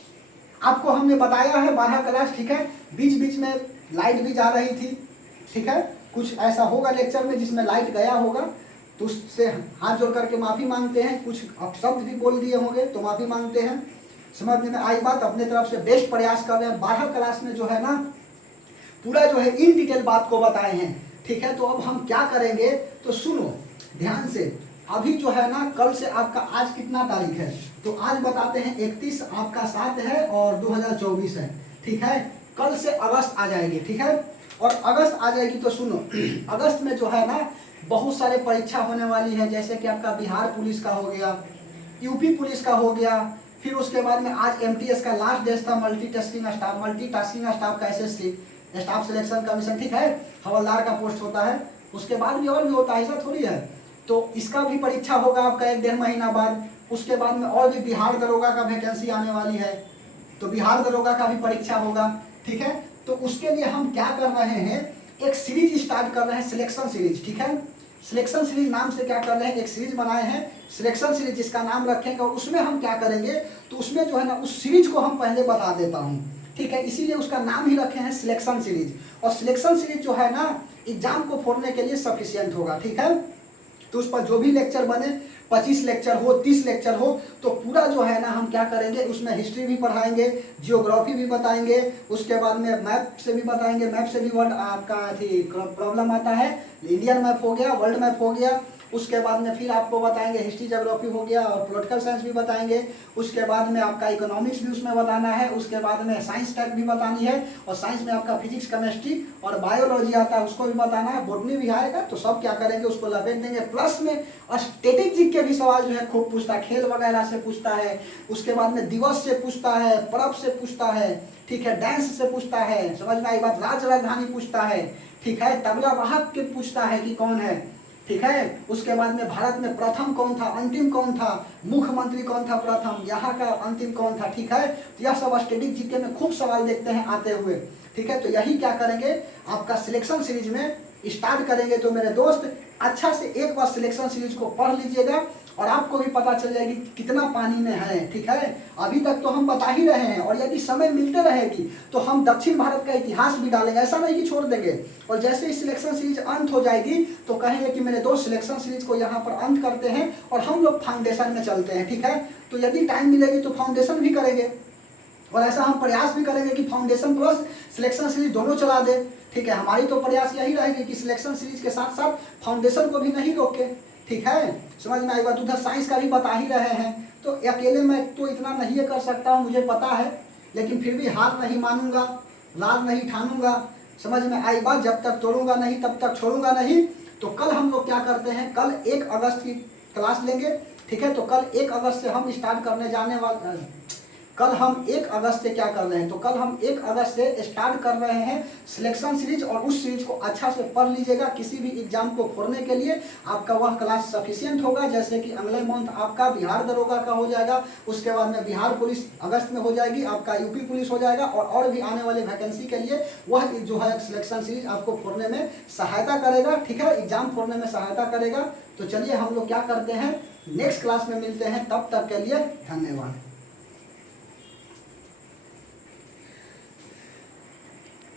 आपको हमने बताया है 12 क्लास। ठीक है, बीच बीच में लाइट भी जा रही थी। ठीक है, कुछ ऐसा होगा लेक्चर में जिसमें लाइट गया होगा तो उससे हाथ जोड़ करके माफ़ी मांगते हैं। कुछ अपशब्द भी बोल दिए होंगे तो माफ़ी मांगते हैं। समझ में आई बात? अपने तरफ से बेस्ट प्रयास कर रहे हैं। 12 क्लास में जो है ना पूरा जो है इन डिटेल बात को बताए हैं। ठीक है, तो अब हम क्या करेंगे तो सुनो ध्यान से। अभी जो है ना कल से आपका आज कितना तारीख है, तो आज बताते हैं 31 आपका 7 है और 2024 है। ठीक है, कल से अगस्त आ जाएगी। ठीक है, और अगस्त आ जाएगी तो सुनो अगस्त में जो है ना बहुत सारे परीक्षा होने वाली है, जैसे कि आपका बिहार पुलिस का हो गया, यूपी पुलिस का हो गया, फिर उसके बाद में आज एमटीएस का लास्ट डेट था, मल्टीटास्किंग स्टाफ का एसएससी स्टाफ सिलेक्शन कमीशन। ठीक है, हवलदार का पोस्ट होता है, उसके बाद भी और भी होता है, ऐसा थोड़ी है। तो इसका भी परीक्षा होगा आपका 1-1.5 महीना बाद। उसके बाद में और भी बिहार दरोगा का वैकेंसी आने वाली है, तो बिहार दरोगा का भी परीक्षा होगा। ठीक है, तो उसके लिए हम क्या कर रहे हैं, एक सीरीज स्टार्ट कर रहे हैं, सिलेक्शन सीरीज। ठीक है, सिलेक्शन सीरीज नाम से क्या कर रहे हैं, एक सीरीज बनाए हैं सिलेक्शन सीरीज, जिसका नाम रखेंगे। और उसमें हम क्या करेंगे, तो उसमें जो है ना उस सीरीज को हम पहले बता देता हूँ। ठीक है, इसीलिए उसका नाम ही रखे हैं सिलेक्शन सीरीज। और सिलेक्शन सीरीज जो है ना एग्जाम को फोड़ने के लिए सफिशियंट होगा। ठीक है, तो उस पर जो भी लेक्चर बने, 25 लेक्चर हो, 30 लेक्चर हो, तो पूरा जो है ना हम क्या करेंगे, उसमें हिस्ट्री भी पढ़ाएंगे, जियोग्राफी भी बताएंगे, उसके बाद में मैप से भी बताएंगे। मैप से भी वर्ल्ड आपका प्रॉब्लम आता है, इंडियन मैप हो गया, वर्ल्ड मैप हो गया। उसके बाद में फिर आपको बताएंगे हिस्ट्री ज्योग्राफी हो गया और पॉलिटिकल साइंस भी बताएंगे। उसके बाद में आपका इकोनॉमिक्स भी उसमें बताना है। उसके बाद में साइंस टैग भी बतानी है, और साइंस में आपका फिजिक्स केमिस्ट्री और बायोलॉजी आता है, उसको भी बताना है। बॉटनी भी आएगा, तो सब क्या करेंगे उसको लपेट देंगे। प्लस में स्टैटिक जी के भी सवाल जो है खूब पूछता है, खेल वगैरह से पूछता है। उसके बाद में दिवस से पूछता है, पर्व से पूछता है। ठीक है, डांस से पूछता है, समझ में आई बात, राजधानी पूछता है। ठीक है, तबला वाहक के पूछता है कि कौन है। ठीक है, उसके बाद में भारत में प्रथम कौन था, अंतिम कौन था, मुख्यमंत्री कौन था प्रथम, यहाँ का अंतिम कौन था। ठीक है, तो यह सब स्टैटिक जीके में खूब सवाल देखते हैं आते हुए। ठीक है, तो यही क्या करेंगे आपका सिलेक्शन सीरीज में स्टार्ट करेंगे। तो मेरे दोस्त अच्छा से एक बार सिलेक्शन सीरीज को पढ़ लीजिएगा और आपको भी पता चल जाएगी कितना पानी में है। ठीक है, अभी तक तो हम बता ही रहे हैं, और यदि समय मिलते रहेगी तो हम दक्षिण भारत का इतिहास भी डालेंगे, ऐसा नहीं कि छोड़ देंगे। और जैसे ही सिलेक्शन सीरीज अंत हो जाएगी तो कहेंगे कि मेरे दोस्त सिलेक्शन सीरीज को यहाँ पर अंत करते हैं और हम लोग फाउंडेशन में चलते हैं। ठीक है, तो यदि टाइम मिलेगी तो फाउंडेशन भी करेंगे, और ऐसा हम प्रयास भी करेंगे कि फाउंडेशन प्लस सिलेक्शन सीरीज दोनों चला दे। ठीक है, हमारी तो प्रयास यही रहेगी कि सिलेक्शन सीरीज के साथ साथ फाउंडेशन को भी नहीं रोके। ठीक है, समझ में आई बात। उधर साइंस का भी बता ही रहे हैं, तो अकेले मैं तो इतना नहीं कर सकता हूँ, मुझे पता है, लेकिन फिर भी हार नहीं मानूंगा, लाल नहीं ठानूंगा। समझ में आई बात, जब तक तोड़ूंगा नहीं तब तक छोड़ूंगा नहीं। तो कल हम लोग क्या करते हैं, कल 1 अगस्त की क्लास लेंगे। ठीक है, तो कल 1 अगस्त से हम स्टार्ट करने जाने वाले, कल हम 1 अगस्त से क्या कर रहे हैं, तो कल हम 1 अगस्त से स्टार्ट कर रहे हैं सिलेक्शन सीरीज। और उस सीरीज को अच्छा से पढ़ लीजिएगा, किसी भी एग्जाम को फोड़ने के लिए आपका वह क्लास सफिशिएंट होगा। जैसे कि अगले मंथ आपका बिहार दरोगा का हो जाएगा, उसके बाद में बिहार पुलिस अगस्त में हो जाएगी, आपका यूपी पुलिस हो जाएगा, और भी आने वाले वैकेंसी के लिए वह जो है सिलेक्शन सीरीज आपको फोड़ने में सहायता करेगा। ठीक है, एग्जाम फोड़ने में सहायता करेगा। तो चलिए हम लोग क्या करते हैं, नेक्स्ट क्लास में मिलते हैं, तब तक के लिए धन्यवाद।